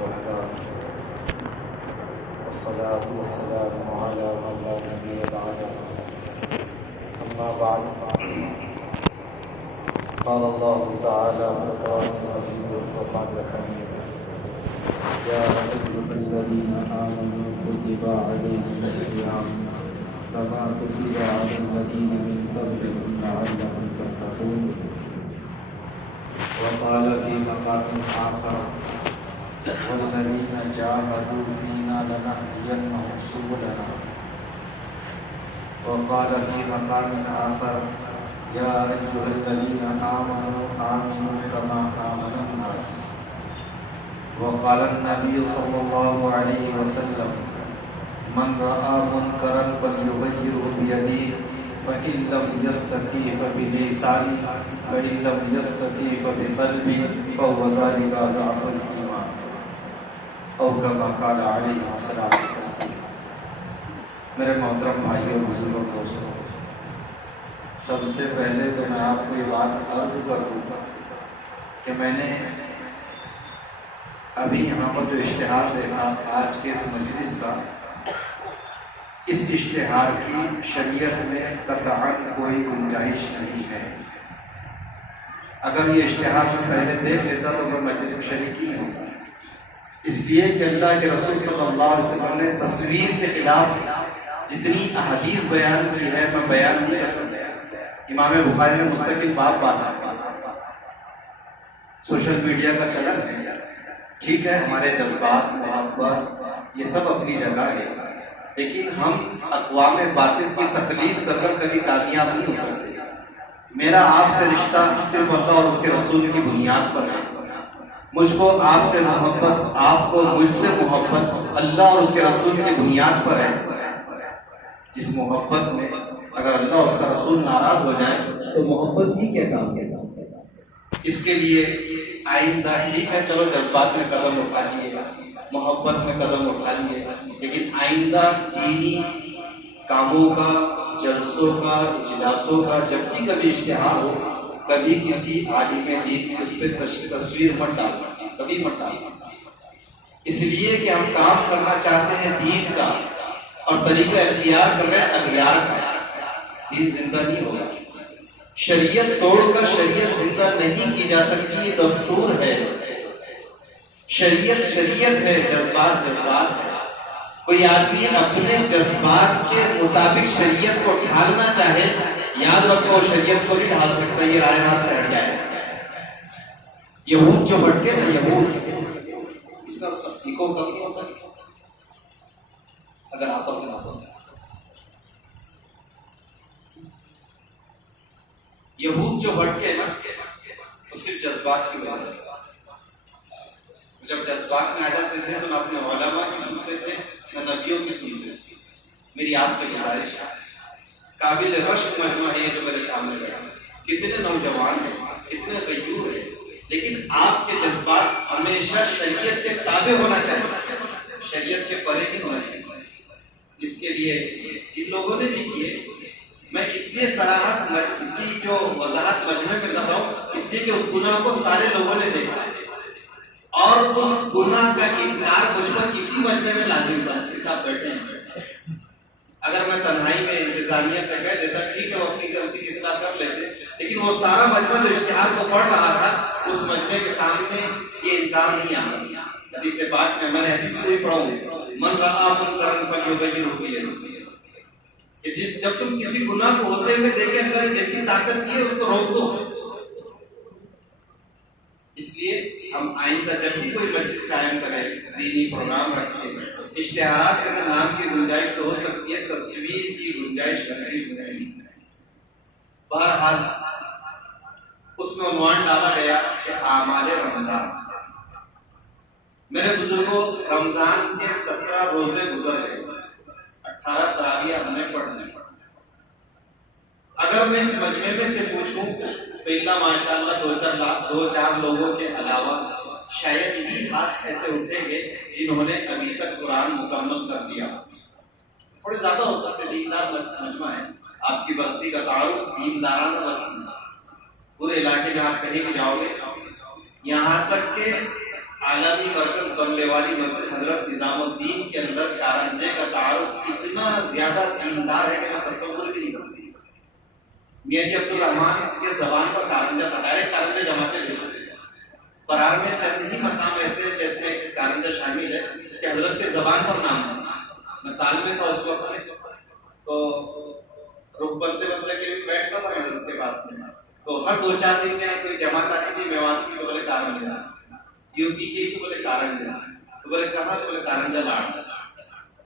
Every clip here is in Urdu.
وحده والصلاة والسلام على من لا نبي بعده أما بعد قال الله تعالى في القرآن العظيم والفرقان الحميد يا أيها الذين آمنوا كتب عليكم الصيام كما كتب على الذين من قبلكم لعلكم تتقون. وقال في مقام آخر والذين جاهدوا فينا لنهدينهم سبلنا. وقال في مقام آخر يا أيها الذين آمنوا كما آمن الناس. وقال النبي صلى الله عليه وسلم من رأى منكرا فليغيره بيده فإن لم يستطع فبلسانه فإن لم يستطع فبقلبه فهو ذلك ضعف الإيمان أو كما قال عليه الصلاة والسلام. میرے محترم بھائیوں بزرگوں دوستوں، سب سے پہلے تو میں آپ کو یہ بات عرض کر دوں کہ میں نے ابھی یہاں پر جو اشتہار دیکھا آج کے اس مجلس کا، اس اشتہار کی شریعت میں قطعاً کوئی گنجائش نہیں ہے. اگر یہ اشتہار میں پہلے دیکھ لیتا تو میں مجلس میں شریک ہی نہیں ہوتا، اس لیے کہ اللہ کے رسول صلی اللہ علیہ وسلم نے تصویر کے خلاف جتنی احادیث بیان کی ہے میں بیان نہیں کر سکتا. امام بخاری نے مستقل باب باندھا. سوشل میڈیا کا چلن ہے، ٹھیک ہے، ہمارے جذبات محبت یہ سب اپنی جگہ ہے، لیکن ہم اقوام باطل کی تقلید کر کر کبھی کامیاب نہیں ہو سکتے. میرا آپ سے رشتہ صرف اللہ اور اس کے رسول کی بنیاد پر ہے. مجھ کو آپ سے محبت، آپ کو مجھ سے محبت اللہ اور اس کے رسول کی بنیاد پر ہے. جس محبت میں اگر اللہ اور اس کا رسول ناراض ہو جائے تو محبت ہی کیا کام ہے. اس کے لیے آئندہ ٹھیک ہے چلو جذبات میں قدم اٹھا لیے، محبت میں قدم اٹھا لیے، لیکن آئندہ دینی کاموں کا، جلسوں کا، اجلاسوں کا جب بھی کبھی اشتہار ہو، کبھی کسی عالم دین کی اس پہ تصویر مت ڈالنا، کبھی مت ڈالنا. اس لیے کہ ہم کام کرنا چاہتے ہیں دین کا اور طریقہ اختیار کر رہے ہیں اغیار کا. دین زندہ نہیں ہوگا. شریعت توڑ کر شریعت زندہ نہیں کی جا سکتی، یہ دستور ہے. شریعت شریعت ہے، جذبات جذبات ہے. کوئی آدمی اپنے جذبات کے مطابق شریعت کو ڈھالنا چاہے، یاد رکھو شریعت کو نہیں ڈھال سکتا، یہ رائے راست سے ہٹ جائے. یہود جو بھٹکے نا، یہود، اس کا ایکو کم نہیں ہوتا اگر آتا ہو کہ نہ ہوتا. یہود جو بھٹکے نا وہ صرف جذبات کی وجہ سے. جب جذبات میں آ جاتے تھے تو نہ اپنے علماء کی سنتے تھے نہ نبیوں کی سنتے تھے. میری آپ سے گزارش ہے، قابل رشک مجمع ہے جو میرے سامنے بیٹھا، کتنے نوجوان ہیں، کتنے غیور ہیں، لیکن آپ کے جذبات ہمیشہ شریعت کے تابع ہونا چاہیے، شریعت کے پرے نہیں ہونا چاہیے. اس کے لیے جن لوگوں نے بھی کیے، میں اس لیے صراحت اس کی جو وضاحت مجمع میں کر رہا ہوں، اس لیے کہ اس گناہ کو سارے لوگوں نے دیکھا اور اس گناہ کا انکار مجھ پر اسی مجمع میں لازم تھا. کے ساتھ بیٹھے ہیں، اگر میں تنہائی میں انتظامیہ سے کہہ دیتا ٹھیک ہے وہ اپنی غلطی کی اصلاح کر لیتے، لیکن وہ سارا مجمع جو اشتہار کو پڑھ رہا تھا اس مجمع کے سامنے یہ انکار نہیں آ رہا. حدیث پاک میں نے حدیث کو ہی پڑھوں، من رآ منکرا فلیغیرہ بیدہ، کہ جب تم کسی گناہ کو ہوتے ہوئے دیکھیں اللہ نے جیسی طاقت دی ہے اس کو روک دو. اس لیے ہم آئندہ جب بھی کوئی مجلس قائم کریں، دینی پروگرام رکھیں، اشتہارات کے اندر نام کی گنجائش تو ہو سکتی ہے، تصویر کی گنجائش ہرگز نہیں. بہرحال اس میں عنوان ڈالا گیا کہ اعمال رمضان. میرے بزرگوں، رمضان کے 17 روزے گزر گئے، 18 تراویح ہم نے پڑھنے. اگر میں اس مجمع میں سے پوچھوں تو اللہ ماشاءاللہ 2-4 لوگوں کے علاوہ شاید ہی ہاتھ ایسے اٹھیں گے جنہوں نے ابھی تک قرآن مکمل کر لیا. تھوڑے زیادہ ہو سکتے، دیندار مجمع ہے، آپ کی بستی کا تعارف دیندارانہ بستی. پورے علاقے میں آپ کہیں بھی جاؤ گے، یہاں تک کہ عالمی مرکز بنگلے والی مسجد حضرت نظام الدین کے اندر کارنجے کا تعارف اتنا زیادہ دیندار ہے کہ میں تصور بھی نہیں کر سکتا۔ میاں جی عبد الرحمان کے زبان پر کارنجا تھا، ڈائریکٹ کارنجا جماتے بھیجتے تھے۔ قرآن میں چند ہی مقام ایسے جس میں کارنجا شامل ہے کہ حضرت کے زبان پر نام تھا۔ مثال میں تھا اس وقت میں تو رخ بنتے بنتے کے بیٹھتا تھا میں حضرت کے پاس میں، تو ہر 2-4 دن میں کوئی جماعت آتی تھی میوات کی، تو بولے کارنجا، یو پی کی تو بولے کارنجا، تو بولے کہاں، تو بولے کارنجا لاڑ۔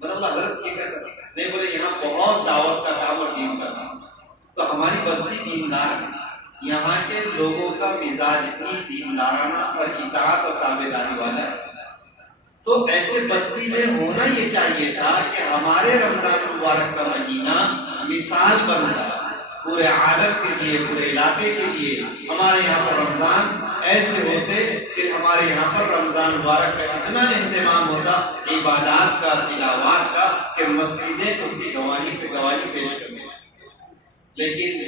میں نے بولا حضرت یہ کیسا؟ نہیں، بولے یہاں بہت دعوت کا کام اور دین کا کام، تو ہماری بستی دیندار ہے، یہاں کے لوگوں کا مزاج بھی دیندارانہ اور اطاعت اور تابعداری والا ہے۔ تو ایسے بستی میں ہونا یہ چاہیے تھا کہ ہمارے رمضان مبارک کا مہینہ مثال بنتا پورے عالم کے لیے، پورے علاقے کے لیے۔ ہمارے یہاں پر رمضان ایسے ہوتے کہ ہمارے یہاں پر رمضان مبارک کا اتنا اہتمام ہوتا عبادات کا، تلاوات کا، کہ مسجدیں اس کی گواہی پہ گواہی پیش کرنے۔ لیکن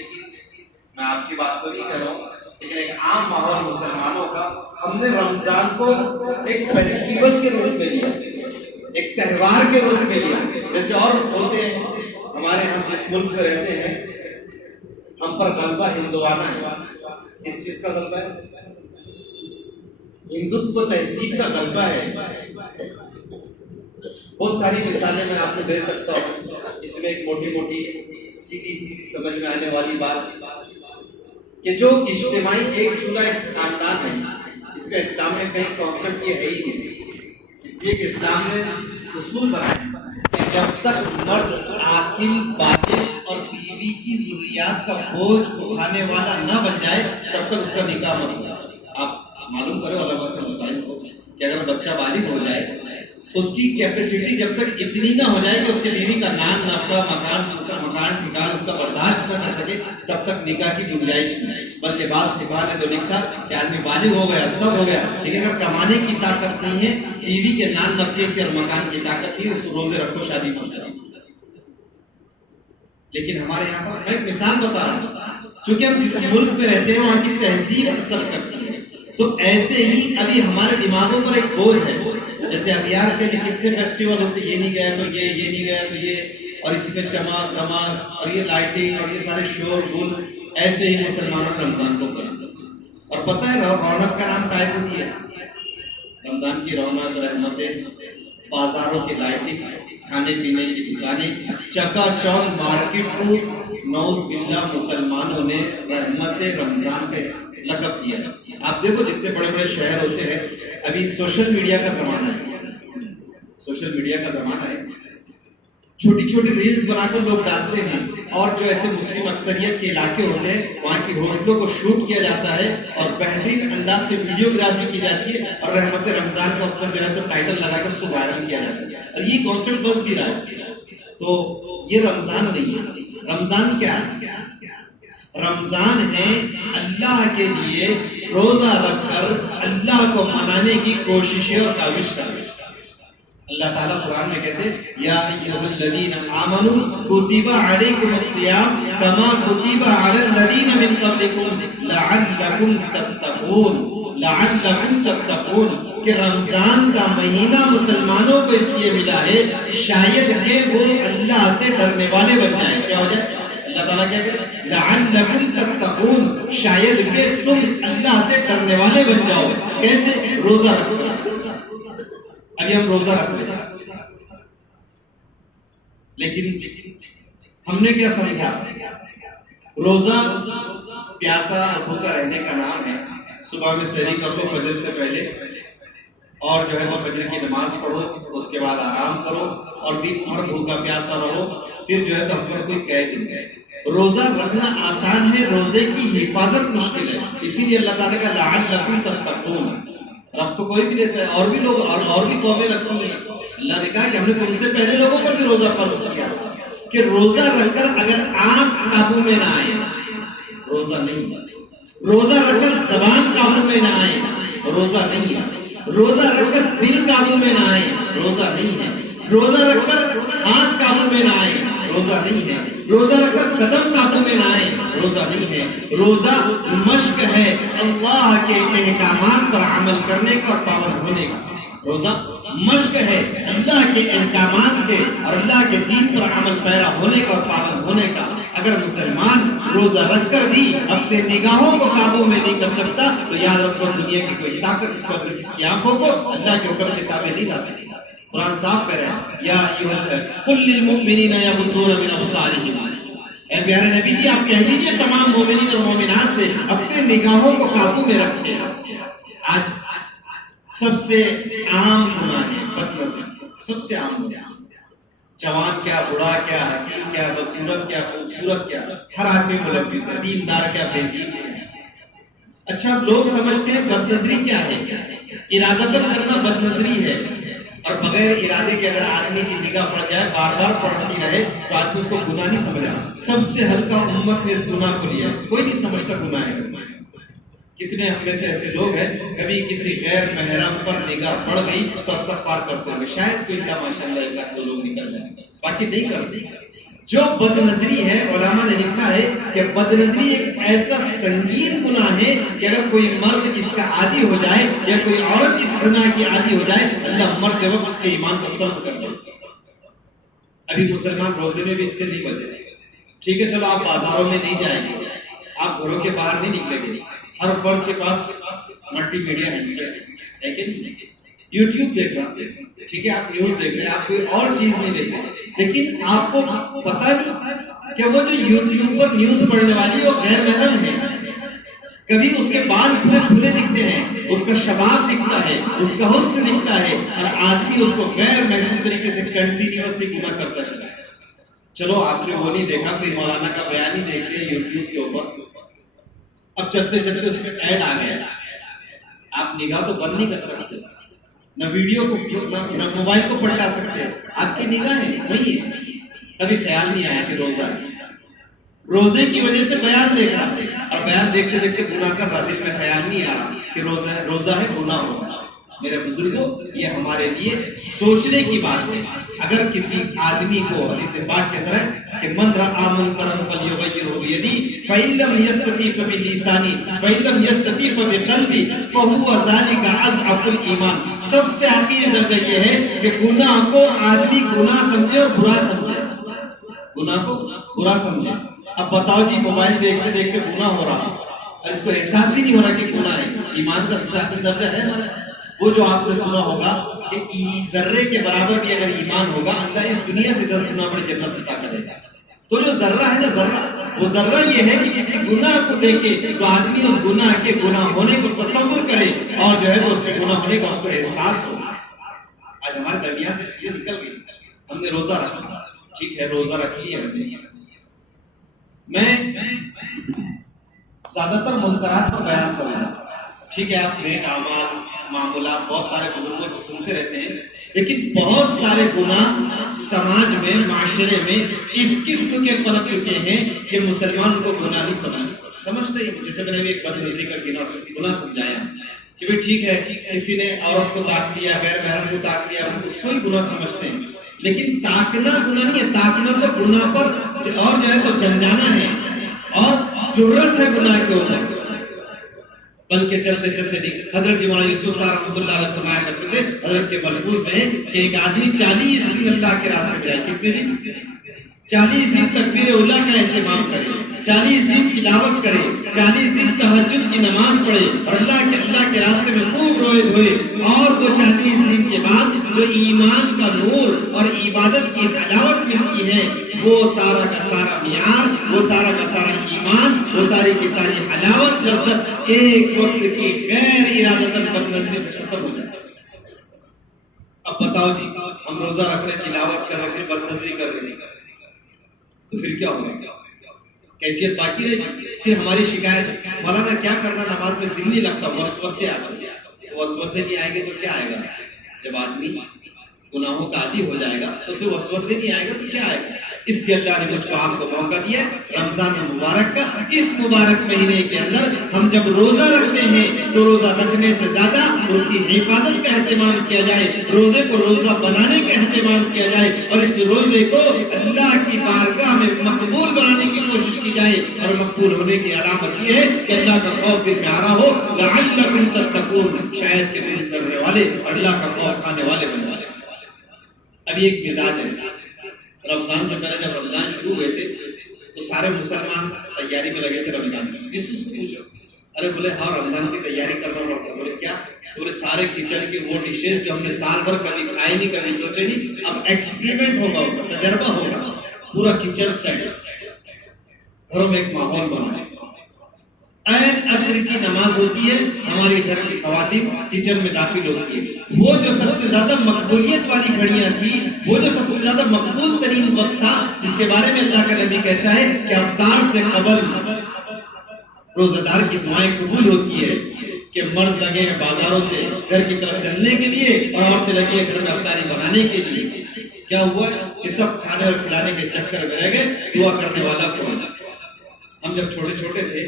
میں آپ کی بات تو نہیں کر رہا ہوں، لیکن ایک عام ماحول مسلمانوں کا، ہم نے رمضان کو ایک فیسٹیول کے روپ میں لیا، ایک تہوار کے روپ میں لیا۔ جیسے اور ہوتے ہیں ہمارے، ہم جس ملک میں رہتے ہیں ہم پر غلبہ ہندوانہ ہے۔ اس چیز کا غلبہ ہے، ہندوتو تہذیب کا غلبہ ہے۔ بہت ساری مثالیں میں آپ کو دے سکتا ہوں، اس میں ایک موٹی موٹی سیدھی سمجھ میں آنے والی بات کہ جو اجتماعی ایک چولہا ایک خاندان ہے، اس کا اسلام میں کہیں کانسیپٹ یہ ہے ہی نہیں، اس لیے کہ اسلام نے اصول بنایا کہ جب تک مرد عاقل، بالغ اور بیوی کی ضروریات کا بوجھ اٹھانے والا نہ بن جائے تب تک اس کا نکاح مت ہوگا۔ آپ معلوم کرو علماء سے مسائل کو کہ اگر بچہ بالغ ہو جائے، اس کی کیپیسٹی جب تک اتنی نہ ہو جائے کہ اس کے بیوی کا نان نفقہ، مکان ٹھکان اس کا برداشت نہ کر سکے، تب تک نکاح کی گنجائش نہیں۔ بلکہ بعض نکاح نے تو لکھا کہ آدمی بالغ ہو گیا، سب ہو گیا، لیکن اگر کمانے کی طاقت نہیں ہے، بیوی کے نان نفقے کی اور مکان کی طاقت نہیں ہے، اس کو روزے رکھو، شادی مت کرو۔ لیکن ہمارے یہاں پر میں ایک مثال بتا رہا ہوں، چونکہ ہم جس ملک میں رہتے ہیں وہاں کی تہذیب اثر کرتی ہے، تو ایسے ہی ابھی ہمارے دماغوں پر ایک بوجھ ہے۔ جیسے ابیار کے بھی کتنے فیسٹیول ہوتے، یہ نہیں گیا تو یہ نہیں گیا تو یہ، اور اسی میں چمک دمک اور یہ لائٹنگ اور یہ سارے شور گل، ایسے ہی مسلمانوں نے رمضان کو کرتے۔ اور پتہ ہے رونق کا نام کائے کو دیا؟ رمضان کی رونق، رحمتیں، بازاروں کی لائٹنگ، کھانے پینے کی دکانیں، چکا چوند مارکیٹ کو نعوذ باللہ مسلمانوں نے رحمت رمضان کا لقب دیا ہے۔ آپ دیکھو جتنے بڑے بڑے شہر ہوتے ہیں، ابھی سوشل میڈیا کا زمانہ ہے، سوشل میڈیا کا زمانہ ہے، چھوٹی چھوٹی ریلز بنا کر لوگ ڈالتے ہیں، اور جو ایسے مسلم اکثریت کے علاقے ہوتے ہیں وہاں کی ہوٹلوں کو شوٹ کیا جاتا ہے اور بہترین انداز سے ویڈیوگرافی کی جاتی ہے، اور رحمت رمضان کا اس پر جو ہے تو ٹائٹل لگا کر اس کو وائرل کیا جاتا ہے، اور یہ کانسیپٹ بس بھی رہا ہے۔ تو یہ رمضان نہیں ہے۔ رمضان کیا ہے؟ رمضان ہے اللہ کے لیے روزہ رکھ کر اللہ کو منانے کی کوششیں اور کاوش کرنا۔ اللہ تعالیٰ قرآن میں کہتے ہیں یا ایھا الذین آمنوا کتب علیکم الصیام کما کتب علی الذین من قبلکم لعلکم تتقون، لعلکم تتقون، کہ رمضان کا مہینہ مسلمانوں کو اس لیے ملا ہے شاید کہ وہ اللہ سے ڈرنے والے بن جائیں۔ کیا ہو جائے؟ اللہ تعالیٰ کیا کہتے ہیں لعلکم تتقون، شاید کہ تم اللہ سے ڈرنے والے بن جاؤ۔ کیسے؟ روزہ رکھ کر۔ ابھی ہم روزہ رکھ رہے ہیں، لیکن ہم نے کیا سمجھا؟ روزہ پیاسا اور بھوکا رہنے کا نام ہے۔ صبح میں سحری کر لو فجر سے پہلے، اور جو ہے تو فجر کی نماز پڑھو، اس کے بعد آرام کرو، اور دن بھر بھوکا پیاسا رہو، پھر جو ہے تو ہم پر کوئی قید نہیں۔ روزہ رکھنا آسان ہے، روزے کی حفاظت مشکل ہے، اسی لیے اللہ تعالیٰ کا لعلکم تتقون۔ رب تو کوئی بھی لیتا ہے، اور بھی لوگ اور بھی قومیں رکھتی ہیں۔ اللہ نے کہا کہ ہم نے تم سے پہلے لوگوں پر بھی روزہ فرض کیا کہ روزہ رکھ کر اگر آنکھ قابو میں نہ آئے روزہ نہیں ہے، روزہ رکھ کر زبان قابو میں نہ آئے روزہ نہیں ہے، روزہ رکھ کر دل قابو میں نہ آئے روزہ نہیں ہے، روزہ رکھ کر ہاتھ قابو میں نہ آئے روزہ نہیں ہے. روزہ رکھ کر قدم قابو میں نہ آئے, روزہ نہیں ہے. روزہ مشق ہے اللہ کے احکامات پر عمل کرنے کا اور پابند ہونے کا. روزہ مشق ہے اللہ کے احکامات کے اور اللہ کے دین پر عمل پیرا ہونے کا اور پابند ہونے کا. اگر مسلمان روزہ رکھ کر بھی اپنے نگاہوں کو قابو میں نہیں کر سکتا تو یاد رکھو دنیا کی کوئی طاقت اس کو اپنے کس کی آنکھوں کو اللہ کے حکم کے تابع نہیں لا سکتی. قرآن صاحب کہہ رہے ہیں یا قل للمؤمنین یغضون من ابصارہم, اے پیارے نبی جی آپ کہہ دیجئے تمام مومنین اور مومنات سے اپنے نگاہوں کو قابو میں رکھیں. آج سب سے عام گناہ ہے بد نظری, سب سے عام گناہ. جوان کیا, بڑا کیا, حسین کیا, بصورت کیا, خوبصورت کیا, ہر آدمی ملوث ہے. دیندار کیا, بے دین کیا. اچھا لوگ سمجھتے ہیں بد نظری کیا ہے, ارادتاً کرنا بد نظری ہے, اور بغیر ارادے کے اگر آدمی کی نگاہ پڑ جائے بار بار پڑھتی رہے تو آدمی اس کو گناہ نہیں سمجھا. سب سے ہلکا امت نے اس گناہ کو لیا, کوئی نہیں سمجھتا گناہ ہے. کتنے ہم میں سے ایسے لوگ ہیں کبھی کسی غیر محرم پر نگاہ پڑ گئی تو استغفار کرتے ہوئے شاید کوئی اللہ ماشاءاللہ ایک آدھ دو لوگ نکل جائیں, باقی نہیں کرتے. جو بد نظری ہے علماء نے لکھا ہے کہ بد نظری ایک ایسا سنگین گناہ ہے کہ اگر کوئی مرد اس کا عادی ہو جائے یا کوئی عورت اس گناہ کی عادی ہو جائے اللہ مرتے وقت اس کے ایمان کو سلب کر دے. ابھی مسلمان روزے میں بھی اس سے نہیں بچے. ٹھیک ہے چلو آپ بازاروں میں نہیں جائیں گے, آپ گھروں کے باہر نہیں نکلیں گے, ہر فرد کے پاس ملٹی میڈیا ہینڈسیٹ ہے کہ نہیں, یوٹیوب دیکھ رہا ہے, ٹھیک ہے آپ نیوز دیکھ رہے ہیں, آپ کوئی اور چیز نہیں دیکھ رہے, لیکن آپ کو پتا نہیں کہ وہ جو یوٹیوب پر نیوز پڑھنے والی ہے وہ غیر محرم ہے. کبھی اس کے بال پورے کھلے دکھتے ہیں, اس کا شباب دکھتا ہے, اس کا حسن دکھتا ہے, اور آدمی اس کو غیر محسوس طریقے سے کنٹینیوسلی گناہ کرتا چلا ہے. چلو آپ نے وہ نہیں دیکھا, کوئی مولانا کا بیان ہی دیکھ لیا یوٹیوب کے اوپر, اب چلتے چلتے اس میں ایڈ آ گیا, آپ نگاہ تو بند نہیں کر سکتے, نہ ویڈیو کو نہ موبائل کو پلٹا سکتے, آپ کی نگاہیں وہی ہے. کبھی خیال نہیں آیا کہ روزہ ہے, روزے کی وجہ سے بیان دیکھ رہا اور بیان دیکھتے دیکھتے گناہ کر رہا, دل میں خیال نہیں آ رہا کہ روزہ ہے گناہ ہو رہا. میرے بزرگوں یہ ہمارے لیے سوچنے کی بات ہے. اگر کسی آدمی کو حدیث پاک کے طرح کہ من رأى منکرا فلیغیرہ بیدی فإن لم یستطع فبلسانہ فإن لم یستطع فبقلبہ فہو ذلک اضعف الایمان. سب سے آخری درجہ یہ ہے کہ گناہ کو آدمی گناہ سمجھے اور برا سمجھے, گناہ کو برا سمجھے. اب بتاؤ جی موبائل دیکھتے دیکھتے گناہ ہو رہا اور اس کو احساس ہی نہیں ہو رہا کہ گناہ ہے, ایمان کا سب سے آخری درجہ ہے ہمارا. وہ جو آپ نے سنا ہوگا کہ ذرے کے برابر بھی اگر ایمان ہوگا اللہ اس دنیا سے 10 گنا بڑی جنت عطا کرے گا. تو جو ذرہ ہے نا ذرہ, وہ ذرہ یہ ہے کہ کسی گناہ کو دیکھے تو آدمی اس گناہ کے گناہ ہونے کو تصور کرے اور جو ہے تو اس کے گناہ ہونے کا اس کو احساس ہو. آج ہمارے درمیان سے چیزیں نکل گئی. ہم نے روزہ رکھا, ٹھیک ہے روزہ رکھ لیا ہم نے, میں زیادہ تر منکرات پر بیان کروں گا. ٹھیک ہے آپ نیک اعمال معاملات بہت سارے بزرگوں سے سنتے رہتے ہیں, لیکن بہت سارے گناہ سماج میں معاشرے میں اس قسم کے پنپ چکے ہیں کہ مسلمان ان کو گناہ نہیں سمجھتے. جیسے میں نے ایک بد نظری کا گناہ سمجھایا کہ بھئی ٹھیک ہے کسی نے عورت کو طاق لیا, غیر محرم کو طاق لیا, اس کو ہی گناہ سمجھتے ہیں. لیکن طاقنا گناہ نہیں ہے, طاقنا تو گناہ پر اور جو ہے تو جنجانا ہے اور جرت ہے گناہ کے اوپر. بلکہ چلتے چلتے نہیں. حضرت مولانا یوسف صاحب رحمۃ اللہ علیہ فرمایا کرتے تھے, حضرت کے ملفوظ میں ہے کہ ایک آدمی 40 دن اللہ کے راستے میں جائے. کتنے دن؟ 40 دن تکبیر اولیٰ کا اہتمام کرے, 40 دن تلاوت کرے, 40 دن تہجد کی نماز پڑھے اور اللہ کے راستے میں خوب روئے دھوئے, اور وہ 40 دن کے بعد جو ایمان کا نور اور عبادت کی حلاوت ملتی ہے وہ سارا کا سارا معیار, وہ سارا کا سارا ایمان, وہ ساری کی ساری حلاوت لذت ایک وقت کی غیر ارادتاً بد نظری سے ختم ہو جاتا ہے. اب بتاؤ جی ہم روزہ رکھ رہے, تلاوت کر رہے, بد نظری کر رہے, تو پھر کیا ہوگا؟ کیفیت باقی رہے گی. پھر ہماری شکایت مولانا کیا کرنا, نماز میں دل نہیں لگتا, وسوسے آتے ہیں. وسوسے نہیں آئیں گے تو کیا آئے گا؟ جب آدمی گناہوں کا عادی ہو جائے گا تو اسے وسوسے نہیں آئے گا تو کیا آئے گا؟ اس لیے اللہ نے مجھ کو آپ کو موقع دیا رمضان المبارک کا. اس مبارک مہینے کے اندر ہم جب روزہ رکھتے ہیں تو روزہ رکھنے سے زیادہ اس کی حفاظت کا اہتمام کیا جائے, روزے کو روزہ بنانے کا اہتمام کیا جائے, اور اس روزے کو اللہ کی بارگاہ میں مقبول بنانے کی کوشش کی جائے. اور مقبول ہونے کی علامت یہ ہے کہ اللہ کا خوف دل میں آ رہا ہو, لعلکم تتقون, شاید کہ تم ڈرنے والے اور اللہ کا خوف کھانے والے بن جائے. اب یہ ایک مزاج ہے, رمضان سے پہلے جب رمضان شروع ہوئے تھے تو سارے مسلمان تیاری میں لگے تھے رمضان کی. جس سے پوچھو, ارے بولے ہاں رمضان کی تیاری کرنا پڑتا. بولے کیا؟ بولے سارے کچن کے وہ ڈشز جو ہم نے سال بھر کبھی کھائے نہیں, کبھی سوچے نہیں, اب ایکسپیریمنٹ ہوگا, اس کا تجربہ ہوگا. پورا کچن سیٹ, گھروں میں ایک ماحول بنا ہے. عین عصر کی نماز ہوتی ہے, ہماری گھر کی خواتین کچن میں داخل ہوتی ہے. وہ جو سب سے زیادہ مقبولیت والی گھڑیاں تھی, وہ جو سب سے زیادہ مقبول ترین وقت تھا, جس کے بارے میں اللہ کا نبی کہتا ہے کہ افطار سے قبل روزہ دار کی دعائیں قبول ہوتی ہے. کہ مرد لگے ہیں بازاروں سے گھر کی طرف چلنے کے لیے, اور عورتیں لگی ہیں گھر میں افطاری بنانے کے لیے. کیا ہوا کہ سب کھانے اور کھلانے کے چکر میں رہ گئے, دعا کرنے والا کوئی. ہم جب چھوٹے چھوٹے تھے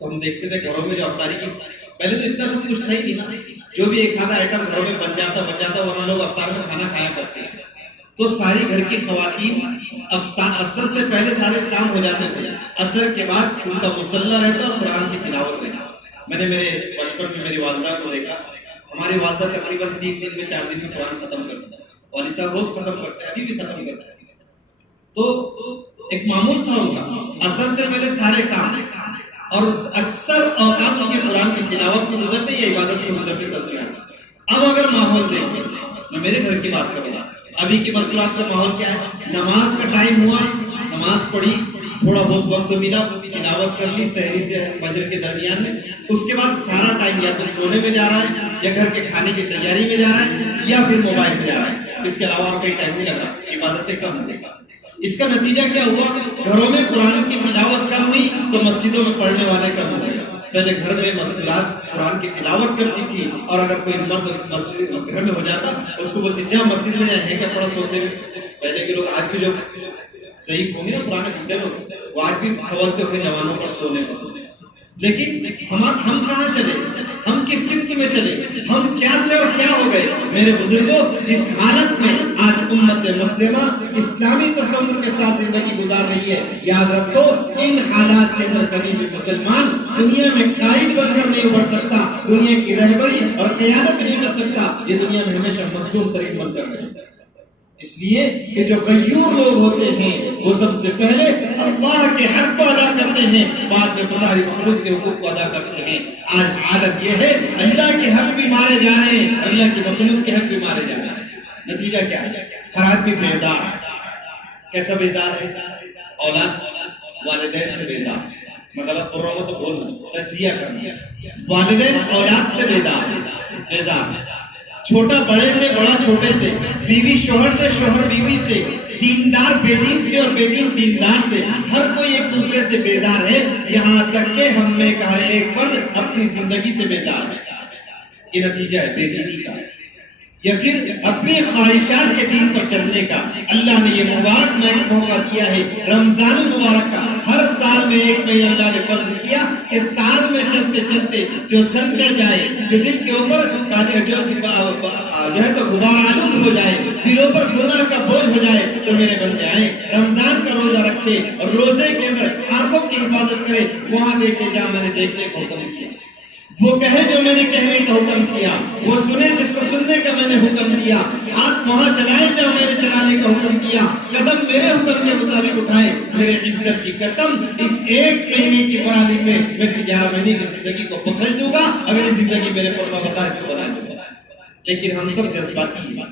تو ہم دیکھتے تھے گھروں میں جو افطاری کی, پہلے تو اتنا سب کچھ تھا ہی نہیں, جو بھی ایک آدھا آئٹم گھروں میں بن جاتا ورنہ لوگ افطار میں کھانا کھایا کرتے ہیں. تو ساری گھر کی خواتین عصر سے پہلے سارے کام ہو جاتے تھے, عصر کے بعد ان کا مصلی رہتا اور قرآن کی تلاوت رہتا. میں نے میرے بچپن میں میری والدہ کو دیکھا, ہماری والدہ تقریباً 3 دن میں 4 دن میں قرآن ختم کرتا ہے. والد صاحب روز ختم کرتے ہیں, ابھی بھی ختم کرتے ہیں. تو ایک معمول تھا ان کا, عصر سے پہلے سارے کام, اور اکثر اوقات ان کے قرآن کی تلاوت میں گزرتے یا عبادت میں گزرتے تصویرات. اب اگر ماحول دیکھیں, میں میرے گھر کی بات کروں گا, ابھی کی مصروفات کا ماحول کیا ہے؟ نماز کا ٹائم ہوا, نماز پڑھی, تھوڑا بہت وقت ملا, تلاوت کر لی سحری سے فجر کے درمیان میں, اس کے بعد سارا ٹائم یا تو سونے میں جا رہا ہے, یا گھر کے کھانے کی تیاری میں جا رہا ہے, یا پھر موبائل میں جا رہا ہے. اس کے علاوہ اور کوئی ٹائم نہیں لگ رہا, عبادتیں کم ہونے کا. اس کا نتیجہ کیا ہوا؟ گھروں میں قرآن کی تلاوت کم ہوئی تو مسجدوں میں پڑھنے والے کم ہو گئے. پہلے گھر میں مستورات قرآن کی تلاوت کرتی تھی, اور اگر کوئی مرد مسجد گھر میں ہو جاتا اس کو بولتی جا مسجد میں جائیں, کیا تھوڑا سوتے ہوئے. پہلے کے لوگ, آج بھی جو صحیح ہوں گے نا پرانے بڈھے لوگ, وہ آج بھی کھولتے ہوئے جوانوں پر سونے پر. لیکن ہم کہاں چلے, ہم کس سمت میں چلے, ہم کیا تھے اور کیا ہو گئے. میرے بزرگوں, جس حالت میں آج امت مسلمہ اسلامی تصور کے ساتھ زندگی گزار رہی ہے, یاد رکھو ان حالات کے اندر کبھی بھی مسلمان دنیا میں قائد بن کر نہیں ابھر سکتا, دنیا کی رہبری اور قیادت نہیں کر سکتا. یہ دنیا میں ہمیشہ مظلوم ترین بن کر رہے ہیں. اس لیے کہ جو غیور لوگ ہوتے ہیں وہ سب سے پہلے اللہ کے حق کو ادا کرتے ہیں, بعد میں ساری مخلوق کے حقوق کو ادا کرتے ہیں. آج حالت یہ ہے, اللہ کے حق بھی مارے جا رہے ہیں, اللہ کی مخلوق کے حق بھی مارے جا رہے ہیں. نتیجہ کیا ہے؟ ہر آدمی بیزار. کیسا بیزار ہے؟ اولاد والدین سے بیزار. میں غلط بول رہا ہوں تو بولنا, تجزیہ کرنا. والدین اولاد سے بیزار, چھوٹا بڑے سے, بڑا چھوٹے سے, بیوی شوہر سے, شوہر بیوی سے, دیندار بے دین سے اور بے دین دیندار سے, ہر کوئی ایک دوسرے سے بیزار ہے. یہاں تک کہ ہم میں کا ہر ایک فرد اپنی زندگی سے بیزار ہے. یہ نتیجہ ہے بے دینی کا, یا پھر اپنی خواہشات کے دین پر چلنے کا. اللہ نے یہ مبارک میں ایک موقع دیا ہے رمضان المبارک کا. ہر سال میں ایک مہینہ اللہ نے فرض کیا کہ سال میں چلتے چلتے جو سن چڑھ جائے, جو دل کے اوپر جو ہے تو غبار آلود ہو جائے, دلوں پر گناہ کا بوجھ ہو جائے, تو میرے بندے آئے رمضان کا روزہ رکھے اور روزے کے اندر آنکھوں کی حفاظت کرے. وہاں دیکھے جا میں نے دیکھنے کو حکم کیا, وہ کہے جو میں نے کہنے کا حکم کیا, وہ سنے جس کو سننے کا میں نے حکم دیا, ہاتھ وہاں چلائے جہاں میں نے چلانے کا حکم دیا, قدم میرے حکم کے مطابق اٹھائے. میرے عزت کی قسم, اس ایک مہینے کی پرالی میں اس 11 مہینے کی زندگی کو پکڑ دوں گا, اگلی زندگی میرے فرما بردار اس کو بنا دوں گا. لیکن ہم سب جذباتی ہیں,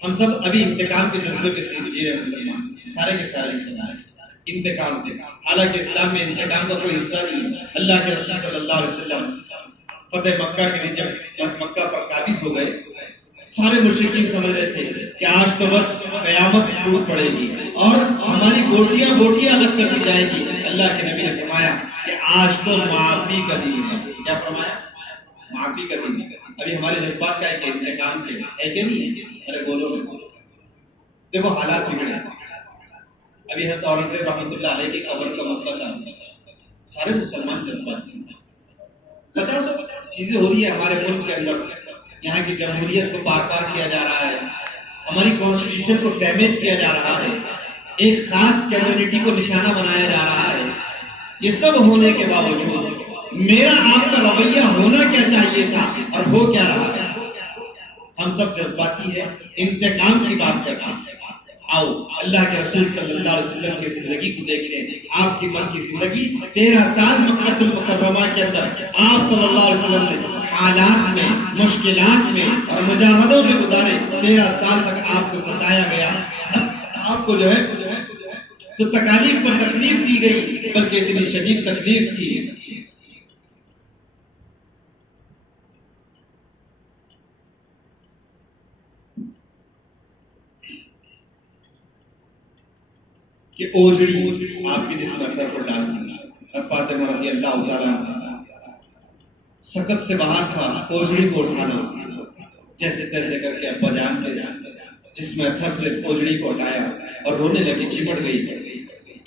ہم سب ابھی انتقام کے جذبے کے ساتھ جی رہے مسلمان, سارے کے سارے مسلمان. انتقام, حالانکہ اسلام میں انتقام کا کوئی حصہ نہیں ہے. اللہ کے رسول صلی اللہ علیہ وسلم فتح مکہ کے دن جب مکہ پر قابض ہو گئے, سارے مشرکین سمجھ رہے تھے کہ آج تو بس قیامت ٹوٹ پڑے گی اور ہماری بوٹیاں الگ کر دی جائے گی. اللہ کے نبی نے فرمایا کہ آج تو معافی کا دن ہے. کیا فرمایا؟ معافی کا دن. ابھی ہمارے جذبات کا ہے کہ انتقام کے ہے کہ نہیں ہے؟ ارے بولو. دیکھو حالات بگڑے. ابھی حضرت اورنگزیب رحمۃ اللہ علیہ کی قبر کا مسئلہ چل رہا ہے، سارے مسلمان جذباتی ہیں. 50 چیزیں ہو رہی ہے ہمارے ملک کے اندر. یہاں کی جمہوریت کو بار بار کیا جا رہا ہے، ہماری کانسٹیٹیوشن کو ڈیمیج کیا جا رہا ہے، ایک خاص کمیونٹی کو نشانہ بنایا جا رہا ہے. یہ سب ہونے کے باوجود میرا آپ کا رویہ ہونا کیا چاہیے تھا اور ہو کیا رہا ہے؟ ہم سب جذباتی ہیں، انتقام کی بات کرتے ہیں. آؤ اللہ کے رسول صلی اللہ علیہ وسلم کی زندگی کو دیکھتے ہیں. آپ کی من کی زندگی 13 سال مکہ المکرمہ کے اندر آپ صلی اللہ علیہ وسلم نے حالات میں، مشکلات میں اور مجاہدوں میں گزارے. 13 سال تک آپ کو ستایا گیا، آپ کو جو ہے تو تکالیف پر تکلیف دی گئی، بلکہ اتنی شدید تکلیف تھی کہ اوجڑی آپ کے جسم اندر پر ڈال دی. حضرت فاطمہ رضی اللہ تعالیٰ سکت سے باہر تھا، اوجڑی کو اٹھانا، جیسے تیسے کر کے ابا جان کے جسم اتھر سے اوجڑی کو ہٹایا اور رونے لگی، چمٹ گئی.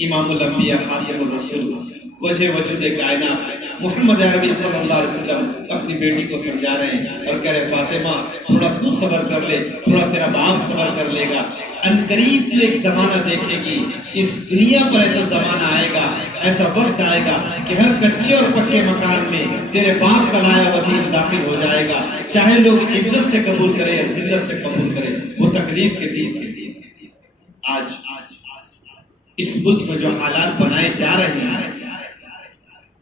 امام الانبیاء خاتم الرسول وجہ وجود کائنات محمد عربی صلی اللہ علیہ وسلم اپنی بیٹی کو سمجھا رہے ہیں اور کہہ رہے فاطمہ تھوڑا تو صبر کر لے، تھوڑا تیرا باپ صبر کر لے گا. انقریب تو ایک زمانہ دیکھے گی، اس دنیا پر ایسا زمانہ آئے گا، ایسا وقت آئے گا کہ ہر کچے اور پکے مکان میں تیرے باپ کا لایا ہوا دین داخل ہو جائے گا، چاہے لوگ عزت سے قبول کرے یا ذلت سے قبول کرے. وہ تکلیف کے دن تھے. آج اس ملک میں جو حالات بنائے جا رہے ہیں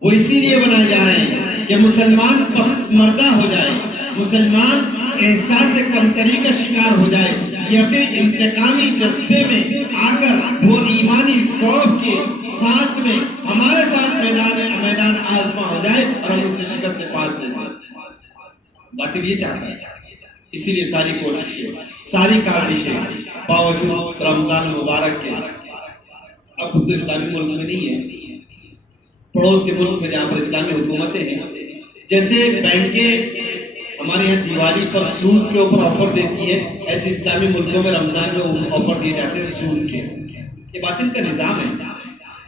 وہ اسی لیے بنائے جا رہے ہیں کہ مسلمان پسماندہ ہو جائے، مسلمان احساس کمتری کا شکار ہو جائے، یا پھر انتقامی جذبے میں آ کر وہ ایمانی صوف کے ساتھ میں ہمارے ساتھ میدان آزما ہو جائے اور ہم ان سے شکست سے پاس دے دیں. باطل یہ چاہتا ہے. اسی لیے ساری کوششیں، ساری کاوشیں باوجود رمضان مبارک کے اب تو اسلامی ملک میں نہیں ہے، پڑوس کے ملک میں جہاں پر اسلامی حکومتیں ہیں، جیسے بینکیں ہمارے یہاں دیوالی پر سود کے اوپر آفر دیتی ہے، ایسے اسلامی ملکوں میں رمضان میں آفر دیے جاتے ہیں سود کے. یہ باطل کا نظام ہے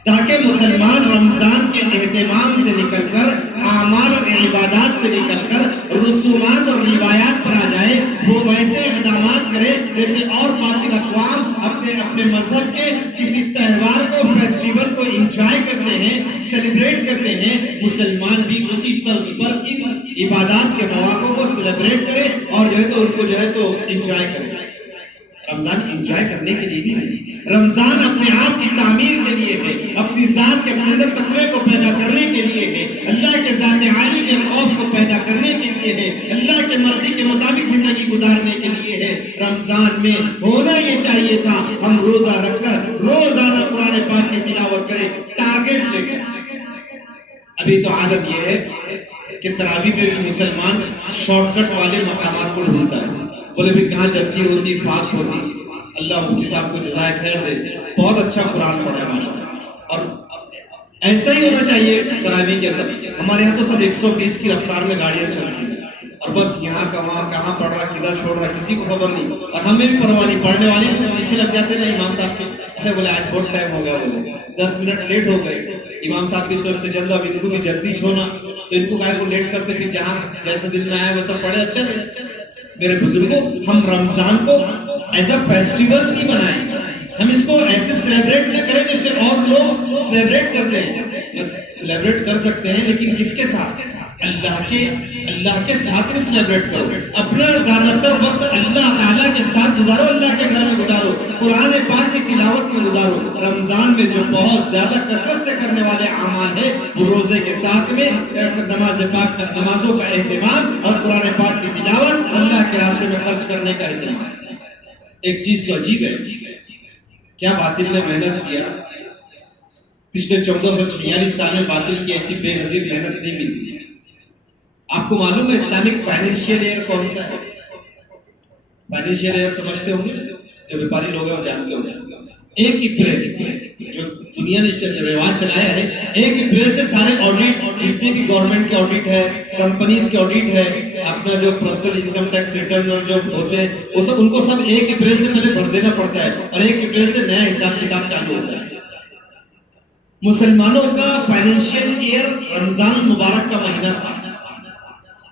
تاکہ مسلمان رمضان کے اہتمام سے نکل کر، اعمال اور عبادات سے نکل کر رسومات اور روایات پر آ جائے. وہ ویسے اقدامات کرے جیسے اور باطل اقوام اپنے مذہب کے کسی تہوار کو، فیسٹیول کو انجوائے کرتے ہیں، سیلیبریٹ کرتے ہیں. مسلمان بھی اسی طرز پر ان عبادات کے مواقع کو سیلیبریٹ کرے اور جو ہے تو ان کو جو ہے تو انجوائے کرے. رمضان انجوائے کرنے کے لیے نہیں ہے، رمضان اپنے آپ کی تعمیر کے لیے ہے، اپنی ذات کے اپنے اندر تقوی کو پیدا کرنے کے لیے ہے، اللہ کے ذات عالی کے خوف کو پیدا کرنے کے لیے ہے، اللہ کے مرضی کے مطابق زندگی گزارنے کے لیے ہے. رمضان میں ہونا یہ چاہیے تھا ہم روزہ رکھ کر روزانہ قرآن پاک کی تلاوت کریں، ٹارگیٹ لے کر. ابھی تو عالم یہ ہے کہ تراویح میں بھی مسلمان شارٹ کٹ والے مقامات کو ڈھونڈتا ہے. بولے بھی کہاں جلدی ہوتی، فاسٹ ہوتی. اللہ مفتی صاحب کو جزائے خیر دے، بہت اچھا قرآن پڑھا ہے ماشاءاللہ. اور ایسا ہی ہونا چاہیے تراویح کے اندر. ہمارے یہاں تو سب 120 کی رفتار میں گاڑیاں چلتی ہیں اور بس یہاں کا وہاں کہاں پڑھ رہا، کدھر چھوڑ رہا، کسی کو خبر نہیں. اور ہمیں بھی پرواہ نہیں، پڑھنے والے بھی پیچھے لگ جاتے ہیں امام صاحب کے. ارے بولے آج بہت ٹائم ہو گیا، بولے 10 منٹ لیٹ ہو گئے. امام صاحب کی سوچ سے جلد، اب ان کو بھی جلدی چھوڑنا، تو ان کو کہا کو لیٹ کرتے، پھر جہاں جیسا دل میں آیا ویسا پڑھے. اچھا نہیں میرے بزرگوں، ہم رمضان کو ایز اے فیسٹیول نہیں بنائیں، ہم اس کو ایسے سیلیبریٹ نہ کریں جیسے اور لوگ سیلیبریٹ کرتے ہیں. بس سیلیبریٹ کر سکتے ہیں لیکن کس کے ساتھ؟ اللہ کے ساتھ میں سیلیبریٹ کرو. اپنا زیادہ تر وقت اللہ تعالیٰ کے ساتھ گزارو، اللہ کے گھر میں گزارو، قرآن پاک کی تلاوت میں گزارو. رمضان میں جو بہت زیادہ کثرت سے کرنے والے اعمال ہیں وہ روزے کے ساتھ میں نمازوں کا اہتمام اور قرآن پاک کی تلاوت، اللہ کے راستے میں خرچ کرنے کا اہتمام. ایک چیز تو عجیب ہے، کیا باطل نے محنت کیا. پچھلے 1446 سال میں باطل کی ایسی بے نظیر محنت نہیں ملتی. آپ کو معلوم ہے اسلامک فائنینشیل ایئر کون سا ہے؟ فائنینشیل ایئر سمجھتے ہوں گے، جو بیپاری لوگ ہیں وہ جانتے ہوں گے. 1 اپریل جو دنیا نے رواج چلایا ہے، 1 اپریل سے سارے آڈٹ، جتنے بھی گورنمنٹ کے آڈٹ ہے، کمپنیز کے آڈٹ ہے، اپنا جو پرسنل انکم ٹیکس ریٹرن جو ہوتے ہیں وہ سب ان کو سب 1 اپریل سے پہلے بھر دینا پڑتا ہے اور 1 اپریل سے نیا حساب کتاب چالو ہوتا ہے. مسلمانوں کا فائنینشیل ایئر رمضان المبارک کا مہینہ تھا.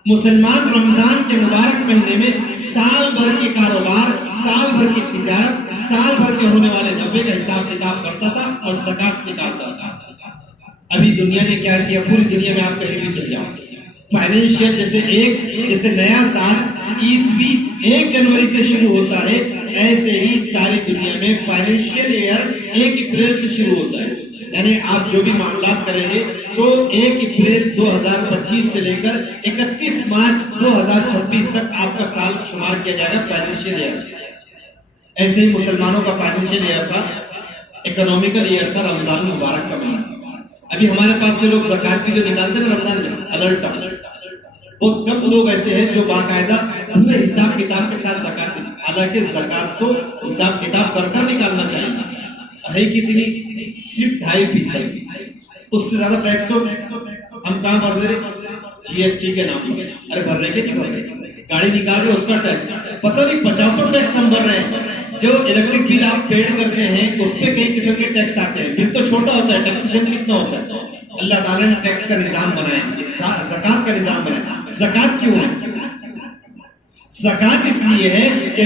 مسلمان رمضان کے مبارک مہینے میں سال بھر کے کاروبار، سال بھر کی تجارت، سال بھر کے ہونے والے نفع کا حساب کتاب کرتا تھا اور زکات نکالتا تھا. ابھی دنیا نے کیا کیا؟ پوری دنیا میں آپ کہیں بھی چل جاؤ، فائنینشیل جیسے نیا سال عیسوی 1 جنوری سے شروع ہوتا ہے، ایسے ہی ساری دنیا میں فائنینشیل ایئر 1 اپریل سے شروع ہوتا ہے. یعنی آپ جو بھی معاملات کریں گے تو 1 اپریل 2025 سے لے کر 31 مارچ 2026 تک آپ کا سال شمار کیا جائے گا فائنینشیل ایئر. ایسے ہی مسلمانوں کا فائنینشیل ایئر تھا، اکنامیکل ایئر تھا رمضان مبارک کا مہینہ. ابھی ہمارے پاس میں لوگ زکات بھی جو نکالتے ہیں رمضان میں الرٹ، بہت کم لوگ ایسے ہیں جو باقاعدہ پورے حساب کتاب کے ساتھ زکات دیتے. حالانکہ زکات تو حساب کتاب کر کر نکالنا چاہیے. ہے کتنی؟ صرف 2.5%. اس سے زیادہ ٹیکس تو ہم کہاں بھر دے رہے؟ جی ایس ٹی کے نام پر. ارے بھر رہے کہ نہیں بھر رہے؟ گاڑی نکال رہے اس کا ٹیکس پتہ نہیں 50 ٹیکس ہم بھر رہے ہیں. جو الیکٹرک بل آپ پیڈ کرتے ہیں اس پہ کئی قسم کے ٹیکس آتے ہیں. بل تو چھوٹا ہوتا ہے، ٹیکسیشن کتنا ہوتا ہے؟ اللہ تعالیٰ نے ٹیکس کا نظام بنایا، زکات کا نظام بنایا. زکات کیوں ہے؟ زکات اس لیے ہے کہ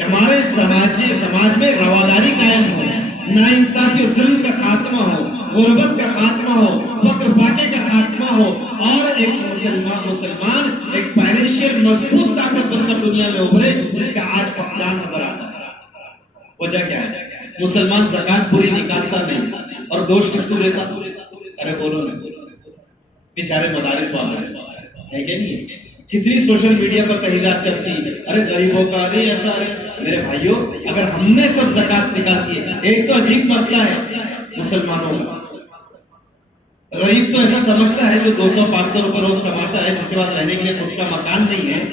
ہمارے سماج میں رواداری قائم ہو، ناانصافی و ظلم کا خاتمہ ہو، غربت کا خاتمہ ہو، فقر فاقے کا خاتمہ ہو، اور ایک مسلمان ایک فائنینشیل مضبوط طاقت بن کر دنیا میں ابھرے جس کا آج فقدان نظر آتا ہے. وجہ کیا ہے؟ مسلمان زکات پوری نکالتا نہیں اور دوش کس کو دیتا؟ ارے بولو نا، بیچارے مدارس والے ہے کہ نہیں؟ کتنی سوشل میڈیا پر تحریرات چلتی، ارے غریبوں کا، ارے ایسا. میرے بھائیوں، اگر ہم نے سب زکات نکالتی ہے، ایک تو عجیب مسئلہ ہے مسلمانوں کا. غریب تو ایسا سمجھتا ہے جو 200-500 روپے روز کماتا ہے، جس کے پاس رہنے کے لیے خود کا مکان نہیں ہے،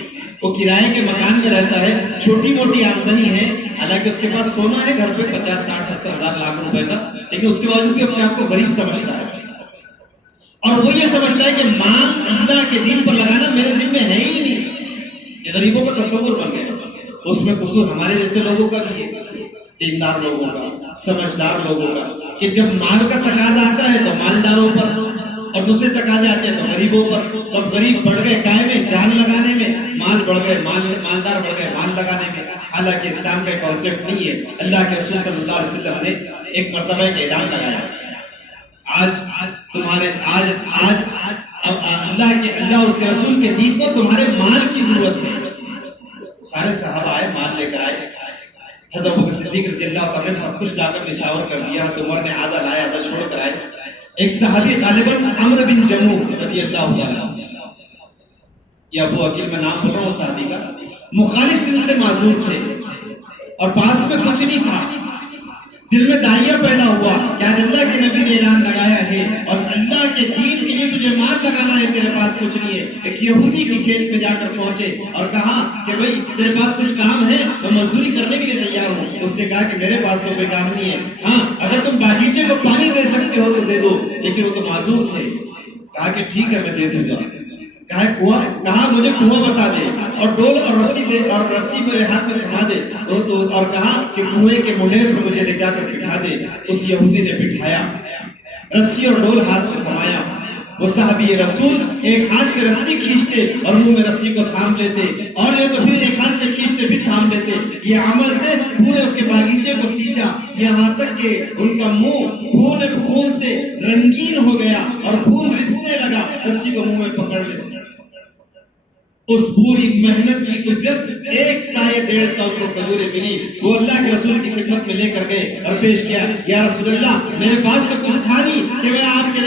وہ کرائے کے مکان میں رہتا ہے، چھوٹی موٹی آمدنی ہے، حالانکہ اس کے پاس سونا ہے گھر پہ 50-60-70 ہزار لاکھ روپے کا، لیکن اس کے باوجود بھی اپنے آپ کو غریب سمجھتا ہے. اور وہ یہ سمجھتا ہے کہ مال اللہ کے دین پر لگانا میرے ذمہ ہے ہی نہیں. یہ غریبوں کا تصور بن گیا. اس میں قصور ہمارے جیسے لوگوں کا بھی ہے، دیندار لوگوں کا، سمجھدار لوگوں کا، کہ جب مال کا تقاضا آتا ہے تو مالداروں پر اور دوسرے تقاضے آتے ہیں تو غریبوں پر. تب غریب بڑھ گئے کائے میں، جان لگانے میں، مال بڑھ گئے مالدار بڑھ گئے مال لگانے میں. حالانکہ اسلام کا کانسیپٹ نہیں ہے. اللہ کے رسول صلی اللہ علیہ وسلم نے ایک مرتبہ ایک اعلان لگایا، اللہ اس کے رسول کے دین کو تمہارے مال کی ضرورت ہے. سارے صحابہ آئے، مال لے کر آئے. حضرت ابوبکر صدیق رضی اللہ تعالیٰ نے سب کچھ لا کر نشاور کر دیا. حضرت عمر نے آدھا لایا، آدھا چھوڑ کر آئے. ایک صحابی غالباً عمرو بن جموح رضی اللہ تعالیٰ، یا ابو عقیل میں نام بول رہا ہوں صحابی کا، مخالف سن سے معذور تھے اور پاس میں کچھ نہیں تھا. دل میں داعیہ پیدا ہوا کہ آج اللہ کے نبی نے اعلان لگایا ہے اور اللہ کے دین کے لیے تجھے مال لگانا ہے، تیرے پاس کچھ نہیں ہے. ایک یہودی کے کھیت میں جا کر پہنچے اور کہا کہ بھئی تیرے پاس کچھ کام ہے؟ میں مزدوری کرنے کے لیے تیار ہوں. اس نے کہا کہ میرے پاس تو کوئی کام نہیں ہے، ہاں اگر تم باغیچے کو پانی دے سکتے ہو تو دے دو. لیکن وہ تو معذور تھے. کہا کہ ٹھیک ہے میں دے دوں گا. کہا کنواں، کہا مجھے کنواں بتا دے اور ڈول اور رسی دے اور رسی میرے ہاتھ میں تھما دے اور کہا کہ کنویں کے منڈیر پر مجھے لے جا کر بٹھا دے. اس یہودی نے بٹھایا، رسی اور ڈول ہاتھ میں تھمایا. وہ صحابی رسول ایک ہاتھ سے رسی کھینچتے اور منہ میں رسی کو تھام لیتے، اور یہ تو پھر ایک ہاتھ سے کھینچتے پھر تھام لیتے. یہ عمل سے پورے اس کے باغیچے کو سینچا، یہاں تک کہ ان کا منہ خون سے رنگین ہو گیا اور خون رسنے لگا رسی کو منہ میں پکڑنے سے. اس پوری محنت کی اجرت 1 سائے 150 کو کھجوریں ملی. وہ اللہ کے رسول کی خدمت میں لے کر گئے اور پیش کیا، یا رسول اللہ میرے پاس تو کچھ تھا نہیں کہ میں آپ کے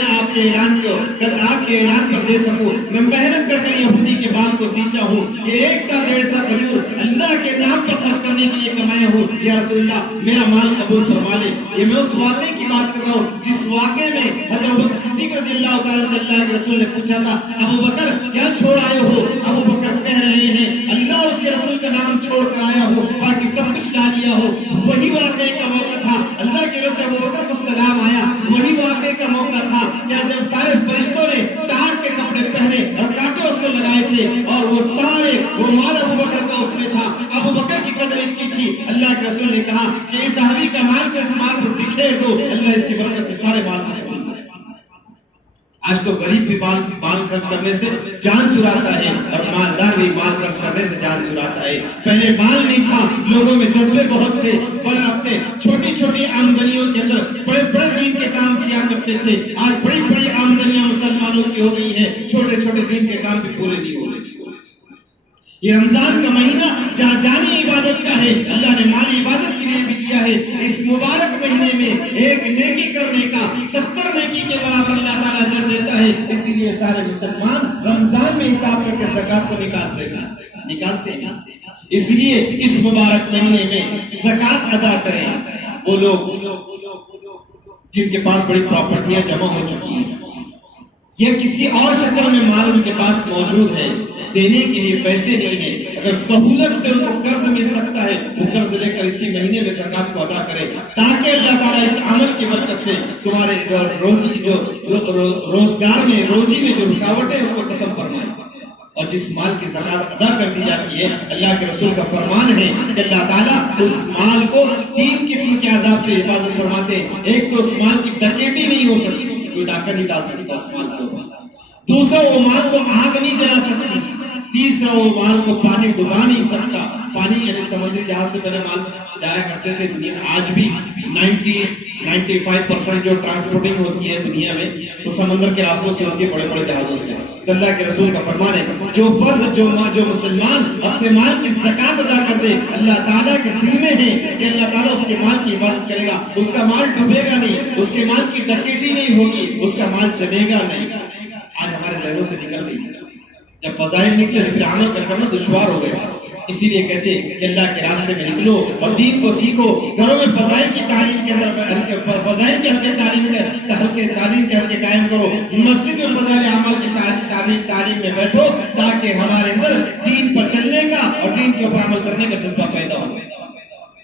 اعلان پر دے سکوں. میں محنت کر کے یہودی کے باغ کو سینچا ہوں. یہ 1 سا 1.5 سا کھجور اللہ کے نام پر خرچ کرنے کے لیے کمایا ہوں. یا رسول اللہ میرا مال قبول فرما لے. یہ میں اس واقعے کی بات کر رہا ہوں جس واقعے میں حضرت ابوبکر صدیق رضی اللہ تعالیٰ سے اللہ کے رسول نے پوچھا تھا، ابوبکر کیا چھوڑ آئے ہو؟ ابوبکر کہہ رہے ہیں اللہ اور اس کے رسول کا نام چھوڑ کر آیا ہو، باقی سب کچھ لا لیا ہو. وہی واقعے کا موقع تھا. اللہ کے رسول ابوبکر کو سلام آیا. وہی واقعے کا موقع تھا کہ جب سارے فرشتوں نے ٹاٹ کے کپڑے پہنے اور کانٹے اس کو مومن آئے تھے اور وہ سارے وہ مال ابو بکر کا اس میں تھا. ابو بکر کی قدر اتنی تھی, اللہ کے رسول نے کہا کہ اس صحابی کا مال کو اس مال پر بکھیر دو, اللہ اس کی برکت سے سارے مال کو. آج تو غریب بھی مال خرچ کرنے سے جان چراتا ہے اور مالدار بھی مال خرچ کرنے سے جان چراتا ہے. پہلے مال نہیں تھا, لوگوں میں جذبے بہت تھے, پر اپنے چھوٹی چھوٹی آمدنیوں کے اندر بڑے بڑے دین کے کام کیا کرتے تھے. آج بڑی بڑی آمدنیاں مسلمانوں کی ہو گئی ہیں, چھوٹے چھوٹے دین کے کام بھی پورے نہیں ہو رہے. یہ رمضان کا مہینہ جہاں جانی عبادت کا ہے, اللہ نے مالی عبادت کے لیے بھی دیا ہے. اس مبارک مہینے میں ایک نیکی کرنے کا 70 نیکی کے برابر اللہ تعالیٰ اجر دیتا ہے. اسی لیے سارے مسلمان رمضان میں حساب کر کے زکات کو نکالتے ہیں. اس لیے اس مبارک مہینے میں زکات ادا کریں. وہ لوگ جن کے پاس بڑی پراپرٹیاں جمع ہو چکی ہیں یا کسی اور شکل میں مال ان کے پاس موجود ہے, دینے کے لیے پیسے نہیں ہیں, اگر سہولت سے ان کو قرض مل سکتا ہے وہ قرض لے کر اسی مہینے میں زکات کو ادا کرے, تاکہ اللہ تعالیٰ اس عمل کی برکت سے تمہارے روزگار میں روزی میں جو رکاوٹ ہے اس کو ختم فرمائے. اور جس مال کی زکات ادا کر دی جاتی ہے, اللہ کے رسول کا فرمان ہے کہ اللہ تعالیٰ اس مال کو 3 قسم کے عذاب سے حفاظت فرماتے ہیں. ایک تو اس مال کی ڈکیٹی نہیں ہو سکتی, کوئی ڈاکہ نہیں ڈال سکتا اس مال کو. دوسرا, وہ مال کو آگ نہیں جلا سکتی. تیسرا, وہ مال کو پانی ڈبا نہیں سکتا. پانی یعنی سمندری جہاز سے پہلے مال جایا کرتے تھے دنیا میں. آج بھی 95% جو ٹرانسپورٹنگ ہوتی ہے دنیا میں وہ سمندر کے راستوں سے ہوتی ہے, بڑے بڑے جہازوں سے. تو اللہ کے رسول کا فرمان ہے, جو فرد جو مسلمان اپنے مال کی زکات ادا کر دے, اللہ تعالیٰ کے ذمے ہے کہ اللہ تعالیٰ اس کے مال کی حفاظت کرے گا. اس کا مال ڈوبے گا نہیں, اس کے مال کی ڈکیٹی نہیں ہوگی, اس کا مال جمے گا نہیں. آج ہمارے ذہنوں سے نکل گئی. جب فضائل نکلے تو پھر عمل کرنا دشوار ہو گیا. اسی لیے کہتے ہیں کہ اللہ کے راستے میں نکلو اور دین کو سیکھو. گھروں میں فضائل کی تعلیم کے اندر فضائل کے حلقے تعلیم کے حلقے قائم کرو. مسجد میں فضائل اعمال کی تعلیم میں بیٹھو, تاکہ ہمارے اندر دین پر چلنے کا اور دین کے اوپر عمل کرنے کا جذبہ پیدا ہو.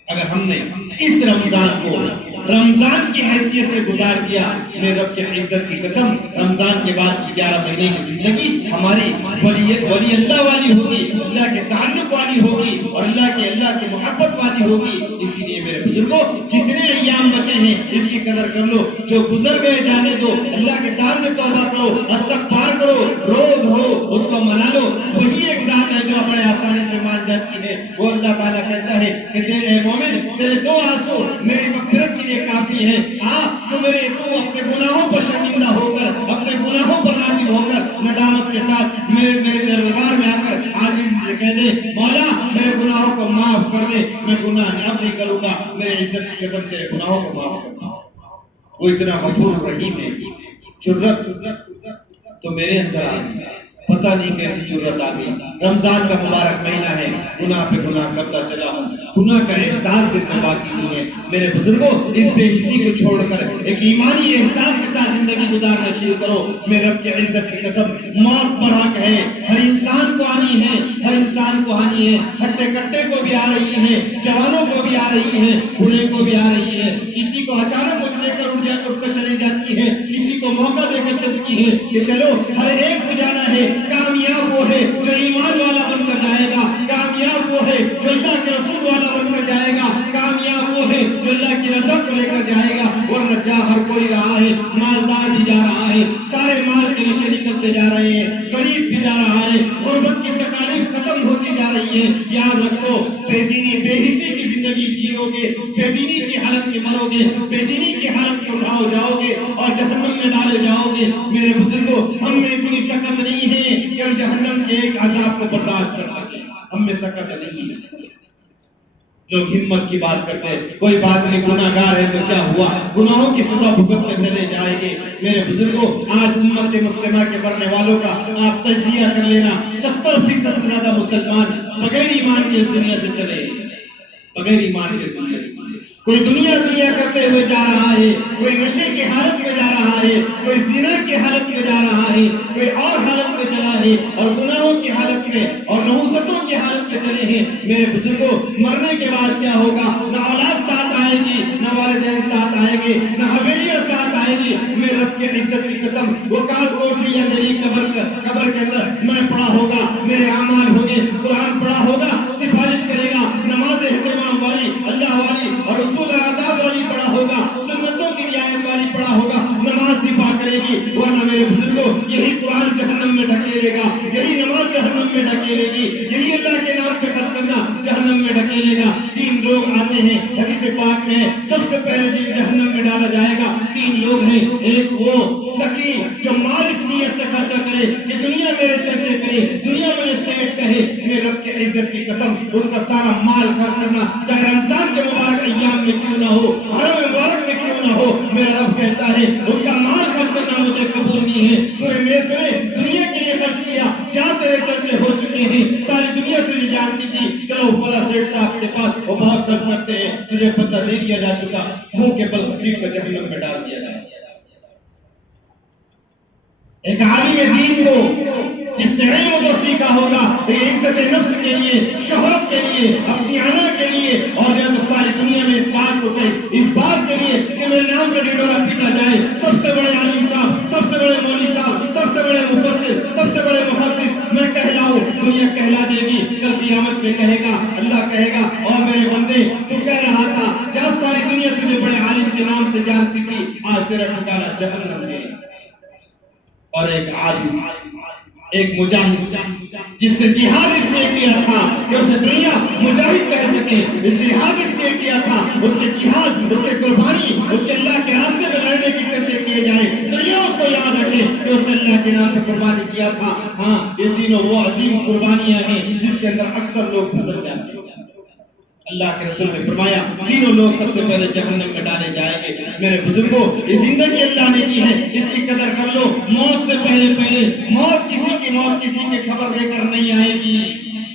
اگر ہم نے اس رمضان کو رمضان کی حیثیت سے گزار دیا, میرے رب کی عزت کی قسم, رمضان کے بعد کی 11 مہینے کی زندگی ہماری ولی اللہ والی ہوگی, اللہ کے تعلق والی ہوگی اور اللہ سے محبت والی ہوگی. اسی لیے میرے بزرگوں, جتنے ایام بچے ہیں اس کی قدر کر لو. جو گزر گئے جانے دو, اللہ کے سامنے توبہ کرو, استغفار کرو, روز ہو اس کو منا لو. وہی ایک ذات ہے جو بڑے آسانی سے مان جاتی ہے. وہ اللہ تعالیٰ کہتا ہے کہ تیرے 2 آنسو میری مغفرت کے لیے کافی ہے. تو اپنے گناہوں پر شرمندہ ہو کر, اپنے گناہوں پر نادم ہو کر, ندامت کے ساتھ میرے دربار میں آ کر عاجزی سے کہہ دے, مولا میرے گناہوں کو معاف کر دے, میں گناہ اب نہیں کروں گا, میرے عزت کی قسم تیرے گناہوں کو معاف کرنا. وہ اتنا غفور رحیم ہے. جرت تو میرے اندر آ گئی, پتہ نہیں کیسی جرت آ گئی. رمضان کا مبارک مہینہ ہے, گناہ پہ گناہ کرتا چلا ہوں, گناہ کا احساس دل میں باقی نہیں ہے. میرے بزرگوں, اس بے حسی کو چھوڑ کر ایک ایمانی احساس کے ساتھ زندگی گزارنا شروع کرو. میرے رب کی عزت کی قسم, موت پر حق ہے, ہر انسان کو آنی ہے, ہر انسان کو آنی ہے. ہٹے کٹے کو بھی آ رہی ہے, جوانوں کو بھی آ رہی ہے, بوڑھے کو بھی آ رہی ہے. کسی کو اچانک اٹھ کر چلی جاتی ہے, کسی کو موقع دے کر چلتی ہے کہ چلو ہر ایک کو جانا ہے. کامیاب وہ ہے جو ایمان والا بن کر جائے گا, کامیاب وہ ہے جو اللہ کے رسول والا بن کر جائے گا, کامیاب وہ ہے جو اللہ کی رضا کو لے کر جائے گا. ورنہ جا ہر کوئی رہا ہے, مالدار بھی جا رہا ہے, سارے مال کے نشے نکلتے جا رہے ہیں, غریب بھی جا رہا ہے, غربت کی تکالیف ختم ہوتی جا رہی ہے. یاد رکھو, بے دینی بے حسی کی زندگی جیو گے, بے دینی کی حالت میں مرو گے, بے دینی کی حالت میں اٹھاؤ جاؤ گے اور جہنم میں ڈالے جاؤ گے. میرے بزرگوں, ہم میں اتنی سخت نہیں ہے کہ ہم جہنم کے ایک عذاب کو برداشت کر سکیں. ہم میں سخت نہیں ہے. لوگ ہمت کی بات کرتے ہیں, کوئی بات نہیں, گناہ گار ہے تو کیا ہوا, گناہوں کی سزا بھگت کر چلے جائیں گے. میرے بزرگوں, آج امت مسلمہ کے مرنے والوں کا آپ تجزیہ کر لینا, 70% سے زیادہ مسلمان بغیر ایمان کے اس دنیا سے چلے, بغیر ایمان کے اس دنیا سے چلے. کوئی دنیا کرتے ہوئے جا رہا ہے, کوئی نشے کی حالت میں جا رہا ہے, کوئی زنا کی حالت میں جا رہا ہے, کوئی اور حالت میں چلا ہے اور گناہوں کی حالت میں اور نحوستوں کی حالت میں چلے ہیں، میرے بزرگوں مرنے کے بعد کیا ہوگا؟ نہ اولاد ساتھ آئے گی، نہ والدین ساتھ آئے گے، نہ حویلیاں ساتھ آئے گی۔ میرے رب کی عزت کی قسم، وہ کال کوٹریاں میری قبر کے اندر میں پڑا ہوگا، میرے اعمال ہوگے، قرآن پڑھا ہوگا، سفارش کرے گا، نماز اہتمام والی، اللہ والی اور رسول آداب والی پڑھا ہوگا، سنتوں کی رعایت والی پڑھا ہوگا، نماز دفاع کرے گی۔ ورنہ میرے بزرگوں یہی قرآن جہنم میں ڈھکیلے گا، یہی نماز جہنم میں ڈھکیلے گی، یہی اللہ کے نام پہ خرچ کرنا جہنم میں ڈھکیلے گا۔ 3 لوگ آتے ہیں، حدیث پاک میں ہے سب سے پہلے جن جہنم میں ڈالا جائے گا 3 لوگ ہیں۔ ایک وہ سخی جو مال اس نیت سے خرچہ کرے کہ دنیا میرے چرچے کرے، دنیا میں سیٹ کہے، میرے رب کے عزت کی قسم اس کا سارا مال خرچ کرنا چاہے رمضان کے مبارک ایام میں کیوں نہ ہو، حرم مبارک میں کیوں نہ ہو، میرا رب کہتا ہے اس کا مال خرچ کرنا مجھے قبول نہیں ہے۔ تو نے دنیا کے لیے خرچ کیا، جہاں تیرے چرچے ہو چکے ہیں، ساری دنیا تجھے جانتی تھی، چلو فلاں سیٹ صاحب کے پاس وہ بہت خرچ کرتے ہیں، تجھے پتہ دے دیا جا چکا، منہ کے بل گھسیٹ کر جہنم میں ڈال دیا جائے۔ ایک عالم دین کو جس نے علم تو سیکھا ہوگا عزت نفس کے لیے، شہرت کے لیے، اپنی انا کے لیے، اور جب ساری دنیا میں اس بات کو کہے، اس بات کے لیے کہ میرے نام کا ڈھنڈورا پیٹا جائے، سب سے بڑے عالم صاحب، سب سے بڑے مولوی صاحب، سب سے بڑے مفسر، سب سے بڑے محدث میں کہلاؤں، دنیا کہلا دے گی، کل قیامت میں کہے گا، اللہ کہے گا اور میرے بندے تو کہہ رہا تھا جہاں ساری دنیا تجھے بڑے عالم کے نام سے جانتی تھی، آج تیرا ٹھکانہ جہنم میں۔ اور ایک عالم، ایک مجاہد جس نے جہاد اس لیے کیا تھا کہ اسے دنیا مجاہد کہہ سکے، جہاد اس لیے کیا تھا اس کے جہاد، اس کے قربانی، اس کے اللہ کے راستے میں لڑنے کی چرچے کیے جائے، دنیا اس کو یاد رکھے کہ اس نے اللہ کے نام پہ قربانی دیا تھا۔ ہاں یہ تینوں وہ عظیم قربانیاں ہیں جس کے اندر اکثر لوگ پھسل جاتے ہیں۔ اللہ کے رسول نے فرمایا 3 لوگ سب سے پہلے جہنم میں ڈالے جائیں گے۔ میرے بزرگوں یہ زندگی اللہ نے دی ہے، اس کی قدر کر لو۔ موت سے پہلے موت کسی کی خبر دے کر نہیں آئے گی،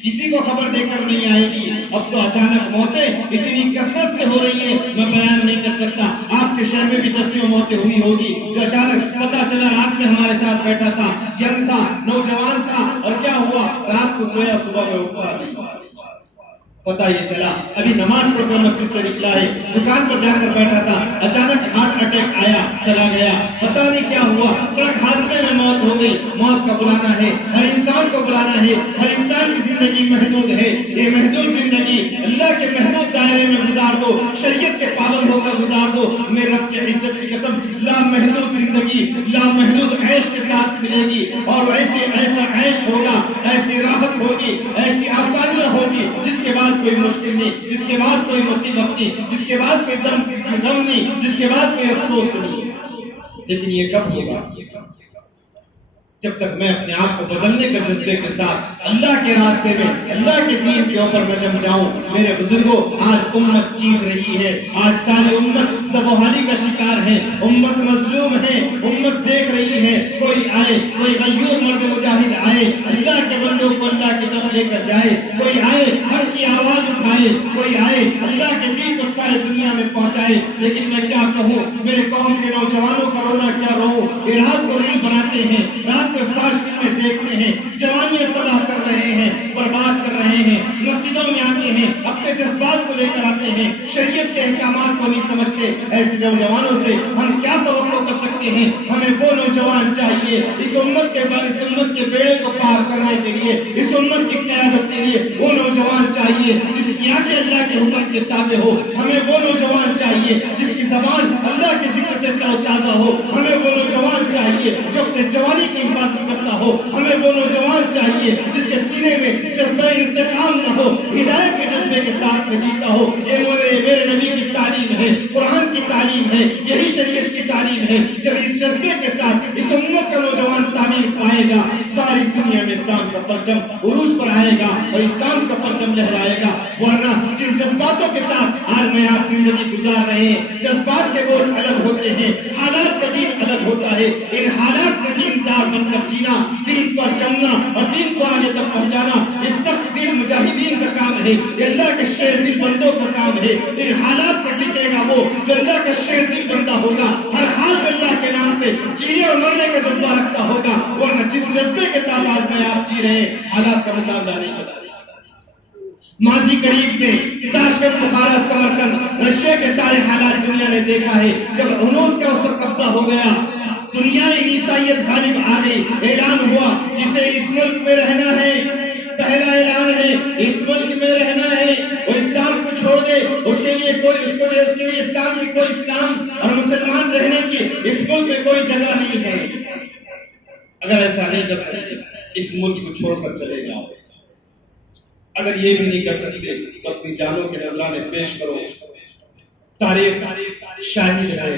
کسی کو خبر دے کر نہیں آئے گی۔ اب تو اچانک موتیں اتنی کثرت سے ہو رہی ہیں میں بیان نہیں کر سکتا۔ آپ کے شہر میں بھی 10 موتیں ہوئی ہوگی جو اچانک پتا چلا رات میں ہمارے ساتھ بیٹھا تھا، ینگ تھا، نوجوان تھا، اور کیا ہوا رات کو سویا صبح میں اٹھا نہیں، پتہ یہ چلا ابھی نماز پڑھ کر مسجد سے نکلا ہے، دکان پر جا کر بیٹھا تھا، اچانک ہارٹ اٹیک آیا، چلا گیا، پتہ نہیں کیا ہوا، سڑک حادثے میں موت ہو گئی۔ موت کا بلانا ہے، ہر انسان کو بلانا ہے، ہر انسان کی زندگی محدود ہے، یہ محدود زندگی اللہ کے محدود دائرے میں گزار دو، شریعت کے پابند ہو کر گزار دو۔ میرے رب کی عزت کی قسم لامحدود زندگی لامحدود عیش کے ساتھ ملے گی، اور ایسا عیش ہوگا، ایسی راحت ہوگی، ایسی آسانیاں ہوگی جس کے بعد کوئی مشکل نہیں، جس کے بعد کوئی مصیبت نہیں، جس کے بعد کوئی غم نہیں، جس کے بعد کوئی افسوس نہیں۔ لیکن یہ کب ہوگا؟ جب تک میں اپنے آپ کو بدلنے کے جذبے کے ساتھ اللہ کے راستے میں، اللہ کے دین کے اوپر نہ جم جاؤں۔ میرے بزرگوں آج امت چیخ رہی ہے، آج ساری امت زبحالی کا شکار ہے، امت مظلوم ہے، امت دیکھ رہی ہے کوئی آئے، کوئی غیور مرد مجاہد آئے، اللہ کے بندوں کو اللہ کی طرف لے کر جائے، کوئی آئے حق کی آواز اٹھائے، کوئی آئے اللہ کے دین کو سارے دنیا میں پہنچائے۔ لیکن میں کیا کہوں، میرے قوم کے نوجوانوں کا رونا کیا رو، یہ رات کو ریل بناتے ہیں، رات کو فلاش فلمیں دیکھتے ہیں، جوانیاں تباہ کر رہے ہیں، برباد کر رہے ہیں، مسجدوں میں آتے ہیں، اپنے جذبات کو لے کر آتے ہیں، شریعت کے احکامات کو نہیں سمجھتے۔ ایسے نوجوانوں سے ہم کیا توقع کر سکتے ہیں؟ ہمیں وہ نوجوان چاہیے اس امت کے بیڑے کو پار کرنے کے لیے، اس امت کی قیادت کے لیے وہ نوجوان چاہیے جس کی آنکھیں اللہ کے حکم کے تابع ہو، ہمیں وہ نوجوان چاہیے جس کی زبان اللہ کے ذکر سے تر و تازہ ہو، ہمیں وہ نوجوان چاہیے جو اپنے جوانی کی حفاظت کرتا ہو، ہمیں وہ نوجوان چاہیے جس کے سینے میں جذبہ انتقام نہ ہو، ہدایت کے جذبے کے ساتھ میں جیتا ہو۔ یہ میرے نبی کی تعلیم ہے، قرآن کی تعلیم ہے، یہی شریعت کی تعلیم ہے۔ جب اس جذبے کے ساتھ اس امت کا نوجوان تعلیم پائے گا، ساری دنیا میں اسلام کا پرچم عروج پر آئے گا اور اسلام کا پرچم لہرائے گا۔ ورنہ جن جذباتوں کے ساتھ آج میں آپ زندگی گزار رہے ہیں، جذبات کے بول الگ ہوتے ہیں، حالات کا دین الگ ہوتا ہے، ان حالات میں دیندار بن کر جینا، دین پر جمنا اور دین کو آگے تک پہنچانا یہ سخت دل مجاہدین کا کام ہے، یہ اللہ کے شیر دل بندوں کا کام ہے۔ ان حالات پر ٹکے گا وہ جو اللہ کا شیر دل بندہ ہوگا، ہر حال میں اللہ کے نام پہ جینے اور مرنے کا جذبہ رکھتا ہوگا۔ ورنہ جس جذبے کے ساتھ آج میں آپ جی رہے ہیں، حالات کا مقابلہ نہیں کر سکتے۔ ماضی قریب میں تاشکند، بخارا، سمرقند، رشیا کے سارے حالات دنیا نے دیکھا ہے۔ جب ہنود کا اس پر قبضہ ہو گیا، دنیا عیسائیت غالب آ گئی، اعلان ہوا جسے اس ملک میں رہنا ہے، پہلا اعلان ہے اس ملک میں رہنا ہے، وہ اسلام کو چھوڑ دے، اس کے لیے اسلام کی کوئی اسلام اور مسلمان رہنے کی اس ملک میں کوئی جگہ نہیں ہے۔ اگر ایسا نہیں کر سکتے اس ملک کو چھوڑ کر چلے جاؤ، اگر یہ بھی نہیں کر سکتے تو اپنی جانوں کے نذرانے پیش کرو۔ تاریخ شاہد ہے،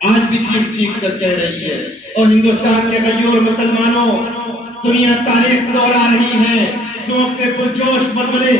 آج بھی چیخ چیخ کر کہہ رہی ہے، اور ہندوستان کے غیور مسلمانوں، دنیا تاریخ دوہرا رہی ہے، تم اپنے پرجوش ولولے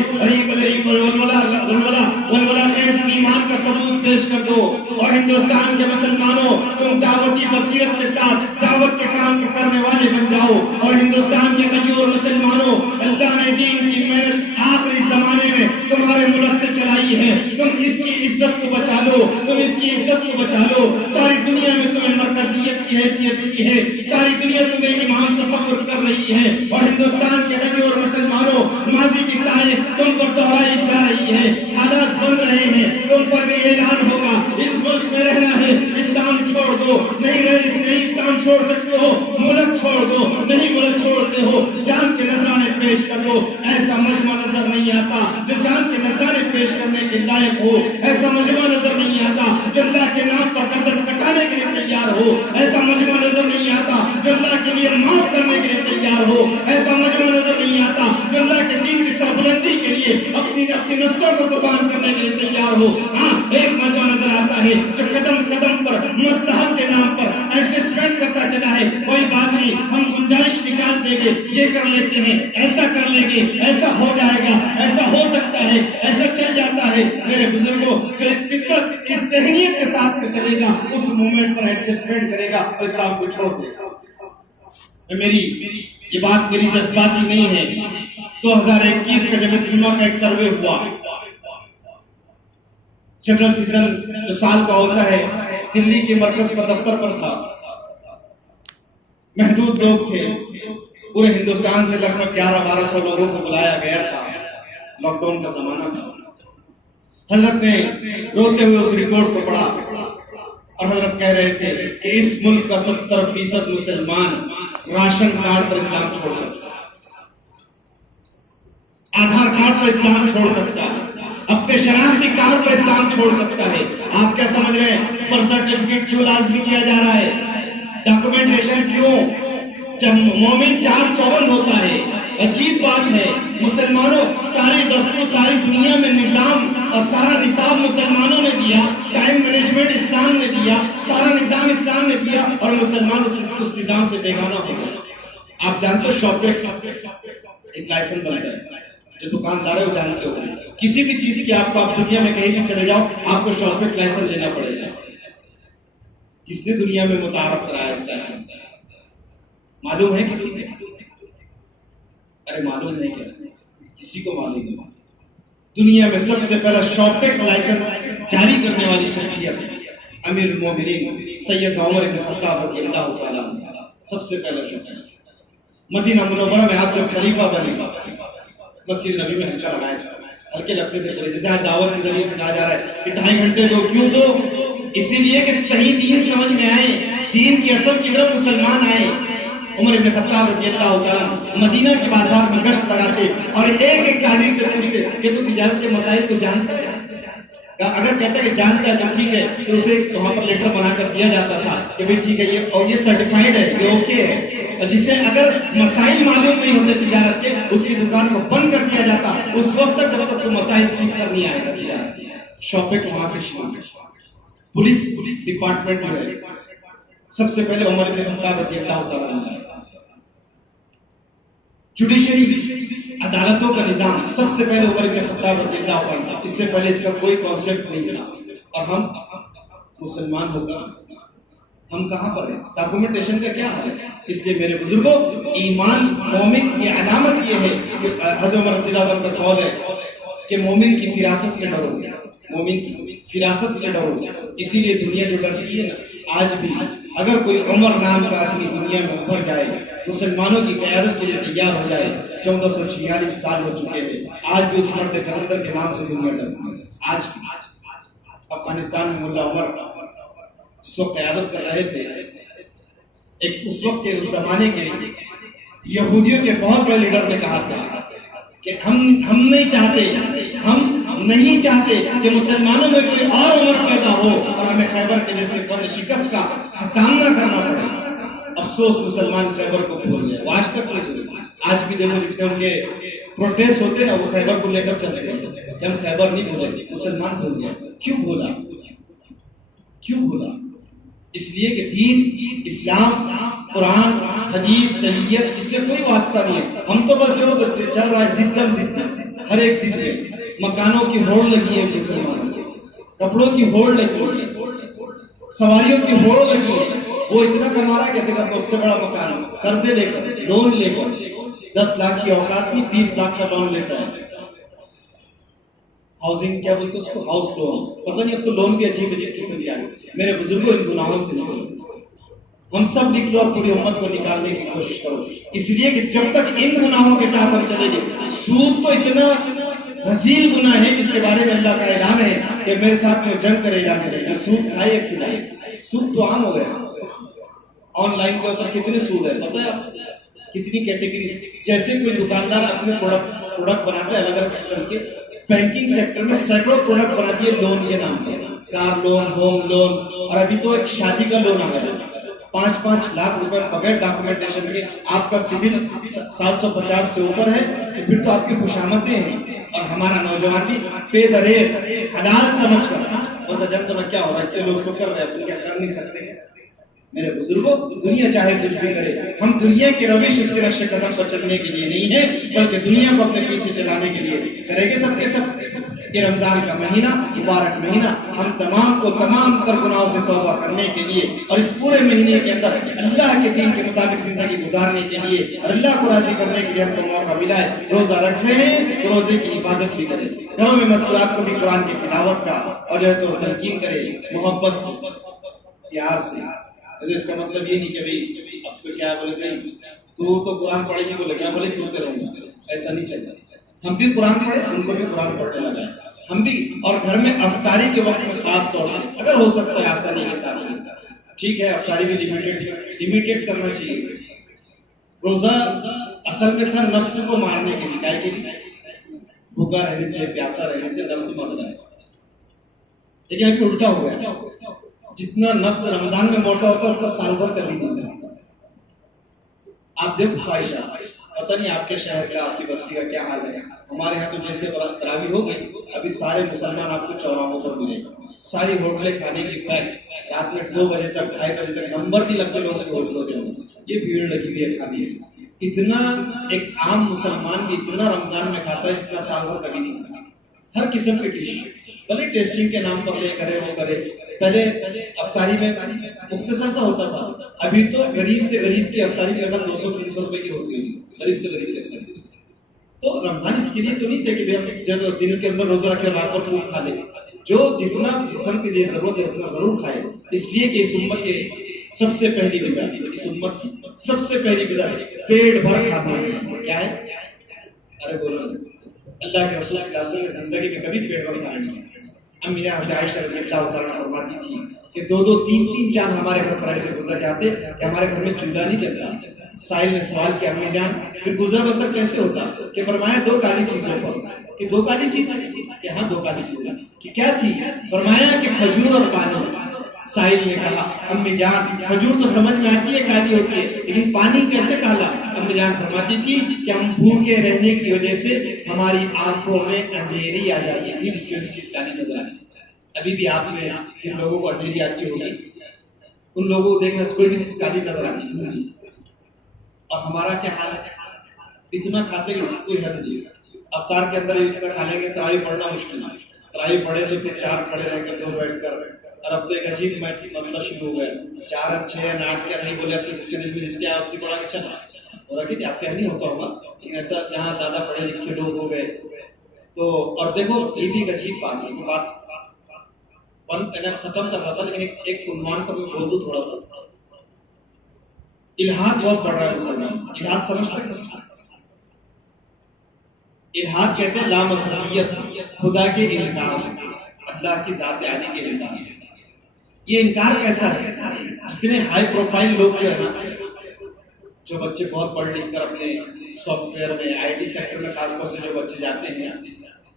ولولہ خیز ایمان کا ثبوت پیش کر دو، اور ہندوستان کے مسلمانوں تم دعوتی بصیرت کے ساتھ دعوت کے کام کرنے والے بن جاؤ، اور ہندوستان کے غیور مسلمانوں، اللہ نے دین کی محنت آخری زمانے میں تمہارے ملک سے چلائی ہے، تم اس کی عزت کو بچا لو، تم اس کی عزت کو بچا لو۔ ساری دنیا میں تمہیں مرکزیت کی حیثیت دی ہے، ساری دنیا تمہیں امام تصور کر رہی ہے، اور ہندوستان کے غیور مسلمانوں، ماضی کی تاریخ تم پر دہرائی جا رہی ہے، حالات بن رہے ہیں، تم پر بھی اعلان ہوگا اس ملک میں رہنا ہے، اسلام چھوڑ دو، نہیں اسلام چھوڑ سکتے ہو، ملک چھوڑ دو، نہیں ملک چھوڑتے ہو، جان کے نذرانے پیش کر دو۔ ایسا مجمع نظر نہیں آتا جو جان کے نذرانے پیش کرنے کے لائق ہو، ایسا مجمع نظر نہیں آتا جو اللہ کے نام پر گردن کٹانے کے لیے تیار ہو، ایسا مجمع نظر نہیں آتا جو اللہ کے لیے معاف کرنے کے لیے تیار ہو، ایسا مجمع نظر نہیں آتا جو اللہ کے دین کی سربلندی کے لیے اپنی نسلوں کو قربان کرنے کے لیے تیار ہو۔ ہاں، ایک مجمع نظر آتا ہے جو قدم قدم پر مذہب کے نام پر ایڈجسٹمنٹ کرتا چلا ہے، کوئی بات نہیں، ہم گنجائش نکال دیں گے، یہ کر لیتے ہیں، ایسا کر لیں گے، ایسا ہو جائے گا، ایسا ہو سکتا ہے، ایسا چل جاتا ہے۔ میرے بزرگوں، جو اس فطرت، اس ذہنیت کے ساتھ میں چلے گا، اس مومنٹ پر ایڈجسٹمنٹ کرے گا اور اسلام کو چھوڑ دے گا۔ یہ بات میری جذباتی نہیں ہے۔ 2021 کا جمعیت علماء کا ایک سروے ہوا، جنرل سیزن جو سال کا ہوتا ہے، دلی کے مرکز پر دفتر پر تھا، محدود لوگ تھے، پورے ہندوستان سے لگ بھگ 1100-1200 لوگوں کو بلایا گیا تھا، لاک ڈاؤن کا زمانہ تھا۔ حضرت نے روتے ہوئے اس رپورٹ کو پڑھا اور حضرت کہہ رہے تھے کہ اس ملک کا 70% مسلمان راشن کارڈ پر اسلام چھوڑ سکتا ہے، آدھار کارڈ پر اسلام چھوڑ سکتا ہے، اپنے شناختی کارڈ پر اسلام چھوڑ سکتا ہے۔ آپ کیا سمجھ رہے ہیں برتھ سرٹیفکیٹ کیوں لازمی کیا جا رہا ہے؟ ڈاکومنٹیشن کیوں؟ جب مومن چار چوبند ہوتا ہے۔ عجیب بات ہے، مسلمانوں سارے دستور، ساری دنیا میں نظام اور سارا نصاب مسلمانوں نے دیا، ٹائم مینجمنٹ اسلام نے دیا، سارا نظام اسلام نے دیا، اور مسلمان اس نظام سے بیگانہ ہو گئے۔ آپ جانتے ہو شاپیٹ ایک لائسنس بنتا ہے، جو دکاندار ہے وہ جانتے ہو، کسی بھی چیز کی آپ دنیا میں کہیں بھی چلے جاؤ آپ کو شاپیٹ لائسنس لینا پڑے گا۔ کس نے دنیا میں متعارف کرایا اس لائسنس؟ معلوم ہے کسی نے؟ ارے معلوم ہے کیا؟ کسی کو معلوم نہیں۔ دنیا میں سب سے پہلا شاپیٹ لائسنس جاری کرنے والی شخصیت امیر المومنین سید عمر بن خطاب رضی اللہ تعالیٰ عنہ، سب سے پہلا شاپیٹ۔ مدینہ منورہ میں آپ جب خلیفہ بنے، مسجد نبی میں ہلکا لگائے، ہلکے لگتے تھے، جیسے دعوت کے ذریعے سے کہا جا رہا ہے کہ 2.5 گھنٹے دو، کیوں دو؟ اسی لیے کہ صحیح دین سمجھ میں آئے، دین کی اصل کی طرف مسلمان آئے۔ عمر بن خطاب رضی اللہ تعالیٰ مدینہ کے بازار میں گشت لگاتے اور ایک ایک تاجر سے پوچھتے کہ تو تجارت کے مسائل کو جانتا ہے؟ اگر کہتا ہے کہ جانتا ہے تو ٹھیک ہے، تو اسے وہاں پر لیٹر بنا کر دیا جاتا تھا کہ بھئی ٹھیک ہے، یہ سرٹیفائیڈ ہے، یہ اوکے ہے۔ اور جسے اگر مسائل معلوم نہیں ہوتے تجارت کے، اس کی دکان کو بند کر دیا جاتا اس وقت تک جب تک تو مسائل سیکھ کر نہیں آئے گا تجارت۔ شاپیٹ وہاں سے شروع۔ پولیس ڈپارٹمنٹ جو ہے سب سے پہلے عمر بن خطاب رضی اللہ تعالیٰ عنہ۔ جوڈیشری عدالتوں کا نظام سب سے پہلے عمر بن خطاب رضی اللہ تعالیٰ عنہ، اس سے پہلے اس کا کوئی کانسیپٹ نہیں تھا۔ اور ہم مسلمان ہو کر ہم کہاں پر ہیں؟ ڈاکومنٹیشن کا کیا حال ہے؟ اس لیے میرے بزرگوں، ایمان مومن کی علامت یہ ہے کہ حضرت عمر رضی اللہ عنہ کا قول ہے کہ مومن کی فراست سے ڈرو، مومن کی فراست سے ڈرو۔ اسی لیے دنیا جو ڈرتی ہے نا، آج بھی اگر کوئی عمر نام کا آدمی دنیا میں ابھر جائے مسلمانوں کی قیادت کے لیے تیار ہو جائے. 1446 سال ہو چکے ہیں, آج بھی اس مرد خلندر کے نام سے دنیا چلتی ہے. آج بھی افغانستان میں ملا عمر جس وقت قیادت کر رہے تھے, ایک اس وقت کے اس زمانے کے یہودیوں کے بہت بڑے لیڈر نے کہا تھا کہ ہم نہیں چاہتے کہ مسلمانوں میں کوئی اور عمر پیدا ہو اور ہمیں خیبر کے جیسے شکست کا سامنا کرنا پڑے. افسوس مسلمان خیبر کو بھول گئے, وہ آج تک نہیں بھولے. آج بھی دیکھو جتنے ان کے پروٹیسٹ ہوتے ہیں وہ خیبر کو لے کر چلتے ہیں کہ ہم خیبر نہیں بھولے. مسلمان بھول گیا. کیوں بھولا؟ اس لیے کہ دین, اسلام, قرآن, حدیث, شریعت اس سے کوئی واسطہ نہیں ہے. ہم تو بس جو چل رہا ہے ضد ہر ایک ضد میں. مکانوں کی ہوڑ لگی ہے مسلمانوں کی, کپڑوں کی ہوڑ لگی ہے, سواریوں کی ہوڑ لگی ہے. وہ اتنا کما رہا ہے کہ دیکھا اس سے بڑا مکان قرضے لے کر, لون لے کر, 10 لاکھ کی اوقات نہیں 20 لاکھ کا لون لیتا ہے. ہاؤسنگ کیا بولتے اس کو, ہاؤس لون. پتہ نہیں اب تو لون بھی عجیب قسم کے آئے. میرے بزرگوں ان گناہوں سے نکلو, ہم سب نکلو اور پوری امت کو نکالنے کی کوشش کرو. اس لیے کہ جب تک ان گناہوں کے ساتھ ہم چلیں گے, سود تو اتنا رذیل گناہ ہے جس کے بارے میں اللہ کا اعلان ہے کہ میرے ساتھ میں جنگ کرے جانے چاہیے. جو سود کھائے یا کھلائے, سود تو عام ہو گیا. آن لائن کے اوپر کتنے سود ہے پتہ ہے آپ, کتنی کیٹیگری. جیسے کوئی دکاندار اپنے پروڈکٹ بناتا ہے الگ الگ قسم کے, بینکنگ سیکٹر میں سینکڑوں پروڈکٹ بنا دیے لون کے نام پر, کار لون, ہوم لون, اور ابھی تو ایک شادی کا لون آ گیا 5-5 لاکھ روپے بغیر ڈاکومنٹیشن کے. آپ کا سول 750 سے اوپر ہے تو پھر تو آپ کی خوشامدیں ہیں. اور ہمارا نوجوان بھی پے دریر حلال سمجھ کر بولتا جب تو کیا ہو رہا ہے, اتنے لوگ تو کر رہے ہیں, کیا کر نہیں سکتے. میرے بزرگوں, دنیا چاہے کچھ بھی کرے, ہم دنیا کی روش اس کے نقش قدم پر چلنے کے لیے نہیں ہے بلکہ دنیا کو اپنے پیچھے چلانے کے لیے کریں گے. سب کے سب یہ رمضان کا مہینہ, مبارک مہینہ, ہم تمام کو تمام تر گناہوں سے توبہ کرنے کے لیے اور اس پورے مہینے کے اندر اللہ کے دین کے مطابق زندگی گزارنے کے لیے اور اللہ کو راضی کرنے کے لیے ہم کو موقع ملا ہے. روزہ رکھ رہے ہیں تو روزے کی حفاظت بھی کریں, گھروں میں مستورات کو بھی قرآن کی تلاوت کا اور جو ہے تو تلقین کرے, محبت سے, پیار سے. اس کا مطلب یہ نہیں کہ بھئی اب تو کیا بولے گئی تو قرآن پڑھے گی بولے, کیا بولے سوتے رہوں گا. ایسا نہیں چلتا. ہم بھی قرآن پڑھے, ان کو بھی قرآن پڑھنے لگا ہے. ہم بھی, اور گھر میں افطاری کے وقت میں خاص طور سے اگر ہو سکتا ہے آسانی کے ساتھ, ٹھیک ہے, افطاری بھی لمیٹیڈ کرنا چاہیے. روزہ اصل میں تھا نفس کو مارنے کے لیے, کیا کہ بھوکا رہنے سے, پیاسا رہنے سے نفس مرتا ہے. لیکن ابھی الٹا ہو گیا, جتنا نفس رمضان میں موٹا ہوتا ہے اتنا سال بھر کبھی نہیں ہوتا. آپ دیکھو خواہشہ, پتہ نہیں آپ کے شہر کا, آپ کی بستی کا کیا حال ہے. ہمارے ہاں تو جیسے تراویح ہو گئی, ابھی سارے مسلمان آپ کو چوراہوں پر ملیں گے, ساری ہوٹلیں کھانے کی پیک, رات میں 2 بجے تک 2:30 بجے تک نمبر نہیں لگتے لوگوں کے ہوٹلوں کے اندر. یہ بھیڑ لگی ہوئی ہے کھانے کی. اتنا ایک عام مسلمان بھی اتنا رمضان میں کھاتا ہے جتنا سال بھر کبھی نہیں کھاتا. ہر قسم کی ڈش, بھلے ٹیسٹنگ کے نام پر لے کرے وہ کرے. پہلے افطاری میں مختصر سا ہوتا تھا, ابھی تو غریب سے غریب کی افطاری میں 200-300 روپے کی ہوتی ہے, غریب سے غریب کی افطاری. تو رمضان اس کے لیے تو نہیں تھے کہ ہم جو دن کے اندر روزہ رکھے رات پر خوب کھا لیں. جو جتنا جسم کے لیے ضرورت ہے اتنا ضرور کھائے. اس لیے کہ اس امت کے سب سے پہلی غذا, اس امت کی سب سے پہلی غذا پیٹ بھر کھانا ہے. کیا ہے؟ ارے بولو, اللہ کے رسول صلی اللہ علیہ وسلم نے زندگی میں کبھی پیٹ بھر کھانا نہیں. امی عائشہ رضی اللہ تعالیٰ فرماتی تھی کہ 2-3 چاند ہمارے گھر پر ایسے گزر جاتے کہ ہمارے گھر میں چولہا نہیں جلتا. سائل نے سوال کیا, امی جان پھر گزر بسر کیسے ہوتا؟ کہ فرمایا 2 کالی چیزوں پر. کہ 2 کالی چیزیں؟ کہ ہاں 2 کالی چیزیں. کہ کیا تھی؟ فرمایا کہ کھجور اور پانی. سائل نے کہا امی جان کھجور تو سمجھ میں آتی ہے کالی ہوتی ہے, لیکن پانی کیسے کالا؟ امی جان فرماتی تھی کہ ہم بھوکے رہنے کی وجہ سے ہماری آنکھوں میں اندھیری آ جاتی تھی جس کی وجہ سے چیز کالی نظر آتی. ابھی بھی آپ میں جن لوگوں کو اندھیری آتی ہوگی ان لوگوں کو دیکھنا کوئی بھی چیز کالی نظر آتی ہوگی. اور ہمارا کیا حال ہے, اتنا کھاتے کہ اس کو حد نہیں. افطار کے اندر اتنا کھا لیں گے, تراویح پڑھنا مشکل ہے. تراویح پڑھے تو پھر 4 کھڑے رہ کر 2 بیٹھ کر. اور اب تو ایک عجیب مسئلہ شروع ہو گیا, 4 6 8 کیا نہیں بولے, اب تو جس کے دل میں جتنے آپ پڑھا کے چلا اور رکھے آپ کیا نہیں ہوتا ہوگا, لیکن ایسا جہاں زیادہ پڑھے لکھے لوگ ہو گئے تو. اور دیکھو یہ بھی ایک عجیب بات ہے, بات ختم کر رہا تھا لیکن ایک عنوان پر میں بول دوں تھوڑا سا. الحاد بہت بڑھ رہا ہے مسلمان. الحاد سمجھتے کس کو؟ الحاد کہتے ہیں لامصداقیت، خدا کے انکار، اللہ کی ذات عالی کے انکار. یہ انکار کیسا ہے؟ جتنے ہائی پروفائل لوگ جو ہے نا، جو بچے بہت پڑھ لکھ کر اپنے سافٹ ویئر میں آئی ٹی سیکٹر میں خاص طور سے جو بچے جاتے ہیں،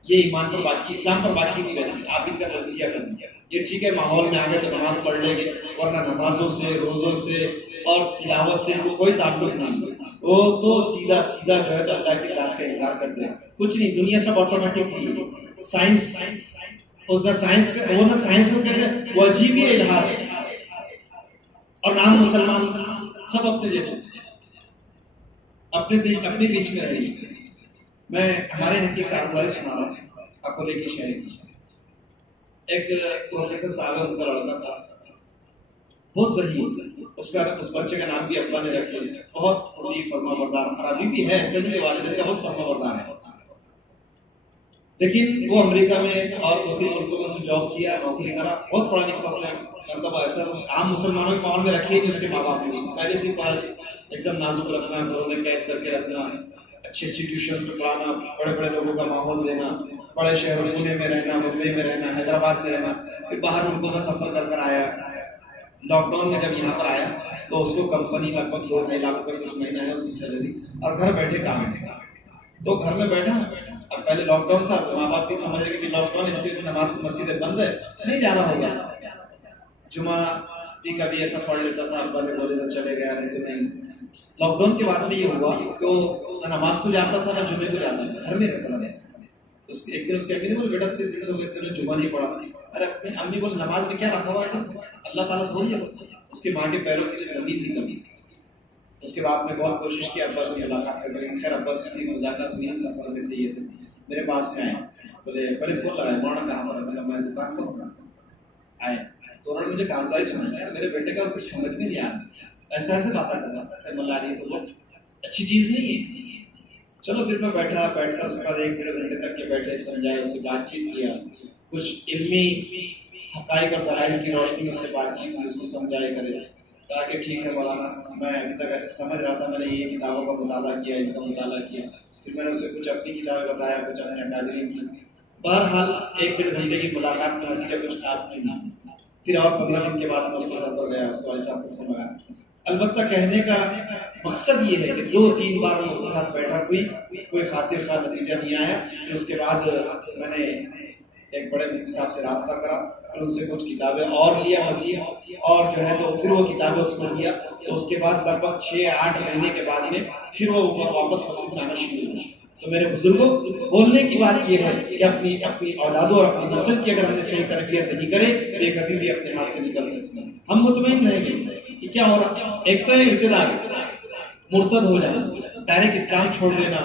یہ ایمان پر باقی، اسلام پر باقی نہیں رہتی. آپ ان کا تجزیہ کر دیا، یہ ٹھیک ہے ماحول میں آگے تو نماز پڑھ لیں گے، ورنہ نمازوں سے، روزوں سے اور تلاوت سے ان کو کوئی تعلق نہیں. وہ تو سیدھا سیدھا جو ہے تو اللہ کی ذات کا انکار کرتے ہیں. کچھ نہیں، دنیا سب آٹومیٹکلی ہے. سائنس وہ نہ سائنس کو کہتے ہیں، وہ عجیب ہی الحاد ہے. اور نام مسلمان سب اپنے جیسے، اپنے بیچ میں رہی. میں ہمارے یہاں کی کارگزاری سنا رہا ہوں اکولے کی شہر کی. ایک پروفیسر صاحب ہے، ان کا لڑکا تھا بہت صحیح، اس بچے کا نام بھی ابا نے رکھے، بہت مطیع فرما بردار، اور ابھی بھی ہے، ایسے نہیں کہ والدین کا بہت فرما بردار ہے. لیکن وہ امریکہ میں اور 2-3 ملکوں میں سے جاب کیا، نوکری کرا، بہت پڑھا لکھا. اس نے مطلب ایسا عام مسلمانوں کے ماحول میں رکھے نہیں، اس کے ماں باپ نے اس کو پہلے سے پڑھا ایک دم نازک رکھنا، گھروں میں قید کر کے رکھنا، اچھی ٹیوشنز میں پڑھانا، بڑے بڑے لوگوں کا ماحول دینا، بڑے شہروں پونے میں رہنا، ممبئی میں رہنا، حیدرآباد میں رہنا. پھر باہر ملکوں میں سفر کر کر آیا. لاک ڈاؤن میں جب یہاں پر آیا تو اس کو کمپنی لگ بھگ 2-2.5 لاکھ روپے کچھ مہینہ ہے اس کی سیلری، اور گھر بیٹھے کام ہے. تو گھر میں بیٹھا. اب پہلے لاک ڈاؤن تھا تو ماں باپ بھی سمجھ رہے کہ لاک ڈاؤن اس کی وجہ سے نماز کی مسجدیں بند ہے، نہیں جانا ہوگا. جمعہ بھی کبھی ایسا پڑھ لیتا تھا، ابا نے بولے تو چلے گیا، نہیں تو نہیں. لاک ڈاؤن کے بعد میں یہ ہوا کہ وہ نہ نماز کو جاتا تھا نہ جمعے کو جاتا تھا، گھر میں رہتا تھا. ایک دن اس کے امی نے بولے بیٹا 3 دن سے ہو گئے تم نے جمعہ نہیں پڑھا. ارے امی بولے نماز میں کیا رکھا ہوا ہے، اللہ تعالیٰ تھوڑی ہے. اس کی ماں کے پیروں کی زمین نکل. اس کے بعد میں بہت کوشش کی ابا سے ملاقات کرنے کی. خیر ابا سے اس کی ملاقات ہوئی، سفر میں تھے، یہ تھے، میرے پاس میں آئے. بولے پہلے فون لگایا، مولانا کہاں پر ہے؟ میں دکان پر ہوں. آئے تو انہوں نے مجھے کارگزاری سنایا، میرے بیٹے کا کچھ سمجھ میں نہیں آیا، ایسا ایسے باتیں کرنا، ایسے ملا رہی ہے تو وہ اچھی چیز نہیں ہے. چلو پھر میں بیٹھ کر اس کے بعد 1-1.5 گھنٹے تک کے بیٹھے، سمجھائے، اس سے بات چیت کیا، کچھ علمی حقائق اور دلائل کی روشنی میں اس سے بات چیت کی، اس کو سمجھائے کرے. کہا کہ ٹھیک ہے مولانا، میں ابھی تک ایسے سمجھ رہا تھا، میں نے یہ کتابوں کا مطالعہ کیا، ان کا مطالعہ کیا. پھر میں نے اسے کچھ اپنی کتابیں بتایا، کچھ اپنے اکادرین کی. بہرحال 1-1.5 گھنٹے کی ملاقات میں نتیجہ کچھ خاص نہیں تھا. پھر اور 15 دن کے بعد میں اس کے گھر پر گیا، اس کو والد صاحب کو فون لگایا. البتہ کہنے کا مقصد یہ ہے کہ 2-3 بار میں اس کے ساتھ بیٹھا، کوئی خاطر خواہ نتیجہ نہیں آیا. پھر اس کے بعد میں نے ایک بڑے مفتی صاحب سے رابطہ کرا، پھر ان سے کچھ کتابیں اور لیا مزید، اور جو ہے تو پھر وہ کتابیں اس کو دیا. تو اس کے بعد لگ بھگ 6-8 مہینے کے بعد میں پھر وہ واپس مسجد میں آنا شروع ہوا. تو میرے بزرگوں، بولنے کی بات یہ ہے کہ اپنی اولادوں اور اپنی نسل کی اگر ہم نے صحیح تربیت نہیں کرے تو یہ کبھی بھی اپنے ہاتھ سے نکل سکتی ہے. ہم مطمئن رہیں گے کہ کیا ہو رہا. ایک تو ہے ابتداء، مرتد ہو جانا، ڈائریکٹ اسلام چھوڑ دینا،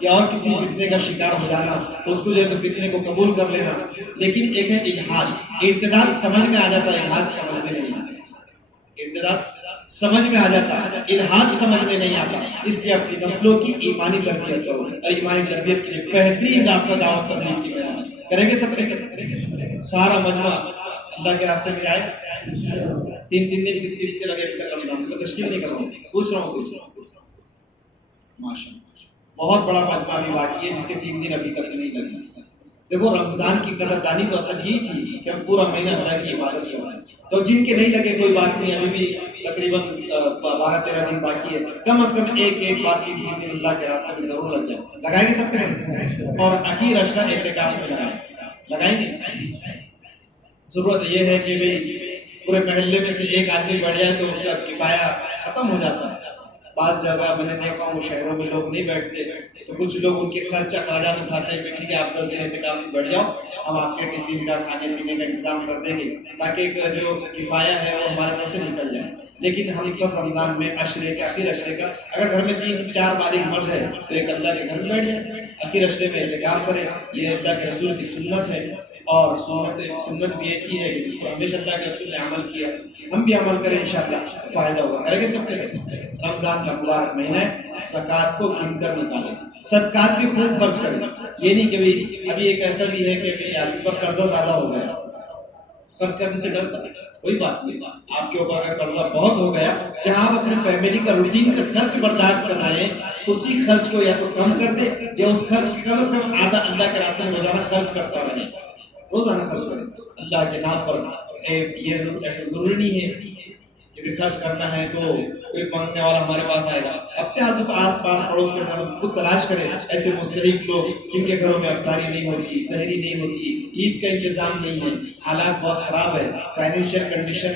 یا اور کسی فتنے کا شکار ہو جانا، اس کو جو ہے تو فتنے کو قبول کر لینا. لیکن ایک ہے الحاد. ارتداد سمجھ میں آ جاتا ہے، الحاد سمجھ میں نہیں آتا. ارتداد سمجھ میں آ جاتا ہے، الحاد سمجھ میں نہیں آتا. اس لیے اپنی نسلوں کی ایمانی تربیت کرو، اور ایمانی تربیت کے لیے بہترین راستہ دعوت تبلیغ کی محنت کریں گے. سب کے سارا مجمع اللہ کے راستے میں جائے. 3 دن کس کے لگے ابھی تک رمضان میں تشکیل نہیں کر رہا ہوں، پوچھ رہا ہوں صرف. ماشاءاللہ بہت بڑا مجمع بھی باقی ہے جس کے 3 دن ابھی تک نہیں لگے. دیکھو رمضان کی قدردانی تو اصل یہی تھی کہ ہم پورا مہینہ اللہ کی عبادت کریں. تو جن کے نہیں لگے کوئی بات نہیں، ابھی بھی تقریباً 12-13 دن باقی ہے. کم از کم ایک بار 3 دن اللہ کے راستے میں ضرور لگ جائے. لگائیں گے سب کے، اور اخیر عشرہ اعتکاف میں لگائیں گے. ضرورت یہ ہے کہ بھئی پورے محلے میں سے ایک آدمی بیٹھ جائے تو اس کا کفایہ ختم ہو جاتا ہے. بعض جگہ میں نے دیکھا ہوں شہروں میں لوگ نہیں بیٹھتے، تو کچھ لوگ ان کے خرچ اخراجات اٹھاتے ہیں کہ ٹھیک ہے آپ 10 دن اعتکاف میں بیٹھ جاؤ، ہم آپ کے ٹفن کا کھانے پینے کا انتظام کر دیں گے، تاکہ ایک جو کفایہ ہے وہ ہمارے پاس سے نکل جائے. لیکن ہم سب رمضان میں عشرے کے آخر عشرے کا، اگر گھر میں 3-4 بالغ مرد ہے تو ایک اللہ کے گھر میں بیٹھ جائے، آخر عشرے میں اعتکاف کرے. یہ اللہ کے رسول کی سنت ہے، اور سنت بھی ایسی ہے کہ جس کو ہمیشہ اللہ کے رسول نے عمل کیا. ہم بھی عمل کریں انشاءاللہ فائدہ ہوگا. کریں گے سب کے. رمضان کا مبارک مہینہ ہے، زکوٰۃ کو گن کر نکالیں، صدقات بھی خوب خرچ کریں. یہ نہیں کہ بھئی ابھی ایک ایسا بھی ہے کہ بھئی آپ پر قرضہ زیادہ ہو گیا، خرچ کرنے سے ڈرتا ہے. کوئی بات نہیں، آپ کے اوپر اگر قرضہ بہت ہو گیا، جہاں آپ اپنے فیملی کا روٹین کا خرچ برداشت کر رہے ہیں، اسی خرچ کو یا تو کم کر دے یا اس خرچ کی کم از کم آدھا اللہ کے راستے میں روزانہ خرچ کرتا رہے، روزانہ خرچ کریں اللہ کے نام پر۔ یہ ایسا ضروری نہیں ہے کہ بھی خرچ کرنا ہے تو کوئی مانگنے والا ہمارے پاس آئے گا، اپنے آس پاس پڑوس کے اندر خود تلاش کریں ایسے مستحق لوگ جن کے گھروں میں افطاری نہیں ہوتی، سحری نہیں ہوتی، عید کا انتظام نہیں ہے، حالات بہت خراب ہے، فائنینشیل کنڈیشن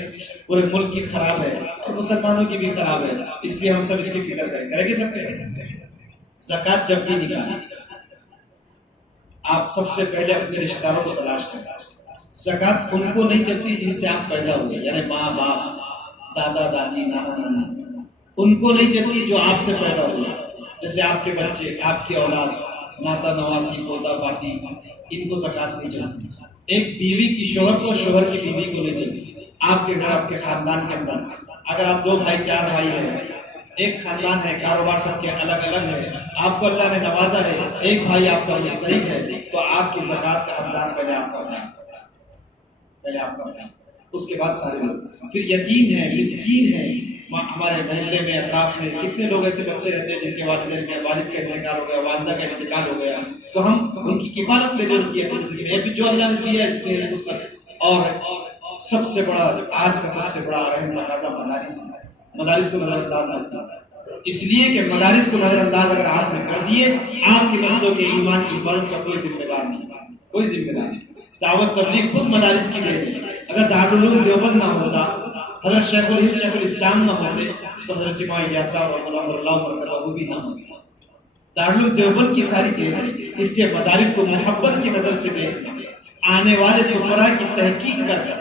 پورے ملک کی خراب ہے اور مسلمانوں کی بھی خراب ہے، اس لیے ہم سب اس کی فکر کریں گے سب کے ساتھ۔ زکوٰۃ جب بھی نکالیں آپ سب سے پہلے اپنے رشتہ داروں کو تلاش کریں۔ زکوٰۃ ان کو نہیں چلتی جن سے آپ پیدا ہوئے، یعنی ماں باپ، دادا دادی، نانا نانی، ان کو نہیں چلتی جو آپ سے پیدا ہوئے، جیسے آپ کے بچے، آپ کی اولاد، ناتا نواسی، پوتا پاتی، ان کو زکوٰۃ نہیں چلتی۔ ایک بیوی کی شوہر کو، شوہر کی بیوی کو نہیں چلتی۔ آپ کے گھر، آپ کے خاندان کے اندر اگر آپ 2 بھائی 4 بھائی ہیں، ایک خاندان ہے، کاروبار سب کے الگ الگ ہے، آپ کو اللہ نے نوازا ہے، ایک بھائی آپ کا مستحق ہے، تو آپ کی زکوٰۃ کا حقدار پہلے آپ کا بھائی، پہلے آپ کا بھائی، اس کے بعد سارے لوگ۔ پھر یتیم ہیں، مسکین ہیں، ہمارے محلے میں، اطراف میں کتنے لوگ ایسے بچے رہتے ہیں جن کے والد کا انتقال ہو گیا، والدہ کا انتقال ہو گیا، تو ہم ان کی کفالت لے لیں ان کی اپنی زندگی میں، پھر جو اللہ نے دیا ہے اس کا۔ اور سب سے بڑا، آج کا سب سے بڑا اہم تقاضا مدارس ہے، مدارس کو نظر انداز نہ کرنا، اس لیے کہ مدارس کو نظر انداز اگر آپ نے کر دیے، آپ کی نسلوں کے ایمان کی حفاظت کا کوئی ذمہ دار نہیں، کوئی ذمہ دار نہیں۔ دعوت تبلیغ خود مدارس کی دیتے ہیں، اگر دارالعلوم دیوبند نہ ہوتا، حضرت شیخ الاسلام نہ ہوتے، تو حضرت جماعہ الیاس اور قدم اللہ برکتہ وہ بھی نہ ہوتا۔ دارالعلوم دیوبند کی ساری دیر ہے، اس لیے مدارس کو محبت کی نظر سے دیکھنا، آنے والے سفراء کی تحقیق کرنا،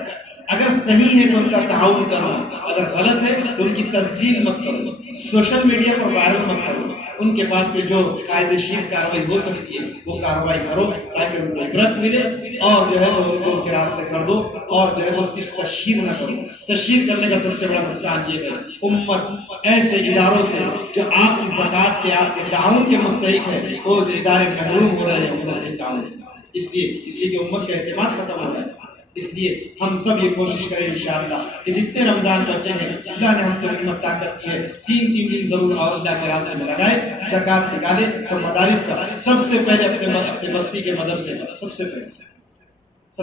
اگر صحیح ہے تو ان کا تعاون کرنا، اگر غلط ہے تو ان کی تصدیق مت کرو، سوشل میڈیا پر وائرل مت کرو، ان کے پاس میں جو قاعدہ شیر کارروائی ہو سکتی ہے وہ کارروائی کرو تاکہ ان کو عبرت ملے، اور جو ہے تو ان کو ان کے راستے کر دو، اور جو ہے تو اس کی تشہیر نہ کرو۔ تشہیر کرنے کا سب سے بڑا نقصان یہ ہے، امت ایسے اداروں سے جو آپ کی زکوٰۃ کے، آپ کے تعاون کے مستحق ہے، وہ ادارے محروم ہو رہے ہیں امت کے تعاون سے، اس لیے کہ امت کا اعتماد ختم ہو رہا ہے۔ اس لیے ہم سب یہ کوشش کریں انشاءاللہ کہ جتنے رمضان بچے ہیں، اللہ نے ہم کو ہمت طاقت دی ہے، 3 دن ضرور اور اللہ کے راستے میں لگائے، زکوٰۃ نکالے، تو مدارس کا سب سے پہلے اپنے بستی کے مدرسے کا سب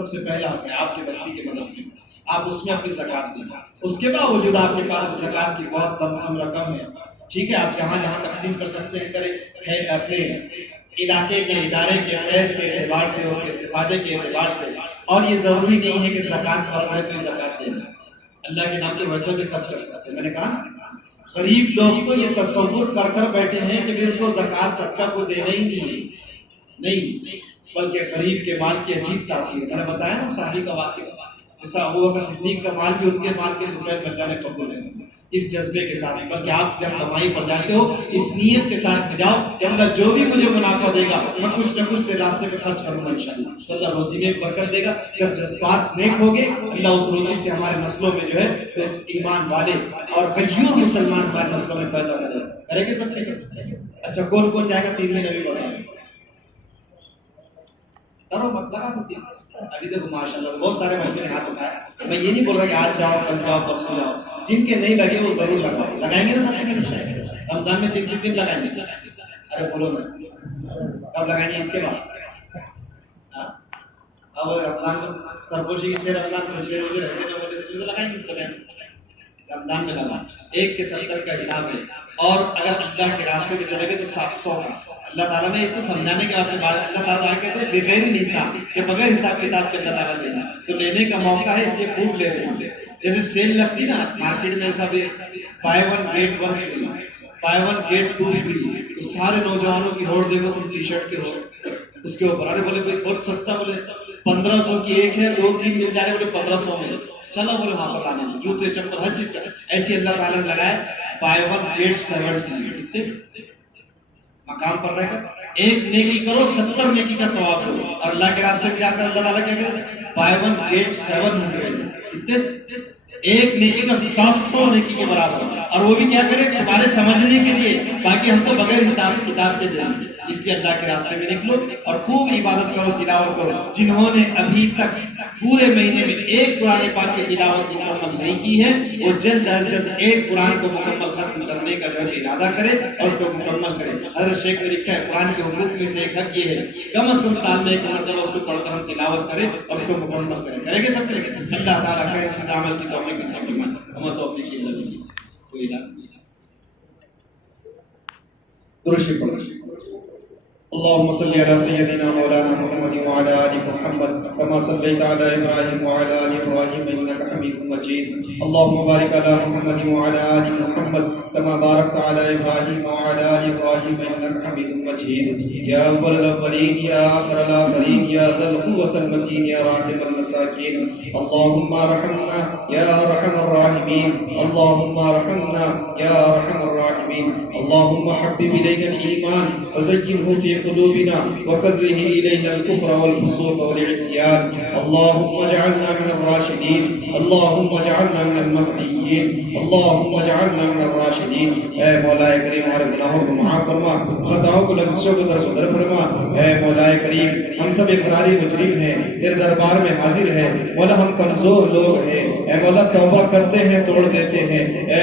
سے پہلا ہے آپ کے بستی کے مدرسے میں، آپ اس میں اپنی زکوٰۃ دیں۔ اس کے باوجود آپ کے پاس زکوٰۃ کی بہت دمسم رقم ہے، ٹھیک ہے، آپ جہاں جہاں تقسیم کر سکتے ہیں کریں، اپنے علاقے کے، ادارے کے فیض کے اعتبار سے، اس کے استفادے کے اعتبار سے، اور یہ ضروری نہیں ہے کہ زکوٰۃ فرض ہے تو زکوٰۃ دینا، اللہ کے نام پہ ویسے بھی خرچ کر سکتے ہیں۔ میں نے کہا غریب لوگ تو یہ تصور کر بیٹھے ہیں کہ ان کو زکوٰۃ صدقہ کو دینا ہی نہیں، بلکہ غریب کے مال کی عجیب تاثیر ہے۔ میں نے بتایا نا صحابی کا واقعہ، جیسا ابوبکر صدیق کا مال بھی ان کے مال کے طفیل اللہ نے قبول ہے، اس جذبے کے ساتھ، بلکہ آپ جب کمائی پر جاتے ہو اس نیت کے ساتھ جاؤ کہ اللہ جو بھی مجھے منافع دے گا میں کچھ نہ کچھ تیرے راستے پہ خرچ کروں گا انشاءاللہ، تو اللہ روزی میں برکت دے گا۔ جب جذبات نیک ہوگے، اللہ اس روزی سے ہمارے نسلوں میں جو ہے تو اس ایمان والے اور غیور مسلمان ہمارے نسلوں میں پیدا کرے گے سب کے ساتھ۔ اچھا کون کون جائے گا 3 دن ابھی بتائیں، کرو مت لگا دیتی ابھی دیکھو ماشاءاللہ بہت سارے بھائیوں نے ہاتھ اٹھایا۔ میں یہ نہیں بول رہا کہ آج جاؤ کل جاؤ پرسوں جاؤ، جن کے نہیں لگے وہ ضرور لگاؤ، لگائیں گے نا سب کے رمضان میں 3 دن لگائیں گے، ارے بولو نا کب لگائیں گے؟ ان کے بعد اب رمضان کو سرپوشی کے 6 رمضان کو 6 روزے رہتے ہیں بولے اس میں تو لگائیں گے، رمضان میں لگا 1 کے 70 کا حساب ہے، اور اگر اللہ کے راستے میں چلے گئے تو 700 کا۔ اللہ تعالیٰ نے تو سمجھانے کے واسطے بعد اللہ تعالیٰ کہتے ہیں بغیر حساب، کہ بغیر حساب کتاب کے اللہ تعالیٰ دینا، تو لینے کا موقع ہے اس لیے خوب لے رہے ہیں۔ جیسے سیل لگتی نا مارکیٹ میں، ایسا بھی buy 1 get 1 free، buy 1 get 2 free، تو سارے نوجوانوں کی ہوڑ دیکھو تم ٹی شرٹ کے ہو اس کے اوپر، ارے بولے بہت سستا، بولے 1500 کی ایک ہے، 2-3 مل جا رہے، بولے 1500 میں، چلو بولے وہاں پر لانے میں جوتے چپل ہر چیز کا، ایسی اللہ تعالیٰ نے لگایا buy 1 get 70، کتنے مقام پر رہ کر ایک نیکی کرو 70 نیکی کا ثواب دو، اور اللہ کے راستے میں جا کر اللہ تعالیٰ کیا کرے buy 1 get 700، کتنے ایک نیکی کا 700 نیکی کے برابر، اور وہ بھی کیا کرے تمہارے سمجھنے کے لیے، باقی ہم تو بغیر حساب کتاب کے دیں گے۔ اس لیے اللہ کے راستے میں نکلو اور خوب عبادت کرو، تلاوت کرو۔ جنہوں نے ابھی تک پورے مہینے میں ایک قرآن پاک کی تلاوت مکمل نہیں کی ہے وہ جلد از جلد ایک قرآن کو مکمل ختم کرنے کا جو ہے ارادہ کرے اور اس کو مکمل کرے۔ حضرت شیخ نے لکھا ہے قرآن کے حقوق میں سے ایک حق یہ ہے کم از کم سال میں ایک مرتبہ اس کو پڑھ کر ہم تلاوت کرے اور اس کو مکمل کرے۔ کریں گے سب کریں گے؟ اللہ تعالیٰ خیر سے عمل کی توفیق نصیب فرمائے۔ ہمیں توفیق کی اللہ کی کوئی نہ درشی پڑھ اللهم صل على سيدنا مولانا محمد وعلى آل محمد كما صليت على إبراهيم وعلى آل إبراهيم إنك حميد مجيد اللهم بارك على محمد وعلى آل محمد كما باركت على إبراهيم وعلى آل إبراهيم إنك حميد مجيد يا أول الأولين يا آخر الآخرين يا ذا القوة المتين يا راحم المساكين اللهم ارحمنا يا أرحم الراحمين اللهم ارحمنا يا أرحم الراحمين اللهم حبب إلينا الإيمان وزينه في قلوبنا وكره إلينا الكفر والفسوق والعصيان اللهم اجعلنا من الراشدين اللهم اجعلنا من المهديين اللهم اجعلنا من الراشدين اے مولا کریم ہمارے گناہوں کو معاف فرما خطاؤں کو لغزشوں کو درگزر فرما اے مولا کریم ہم سب اقراری مجرم ہیں تیرے دربار میں حاضر ہیں مولا ہم کمزور لوگ ہیں اے مولا توبہ کرتے ہیں توڑ دیتے ہیں اے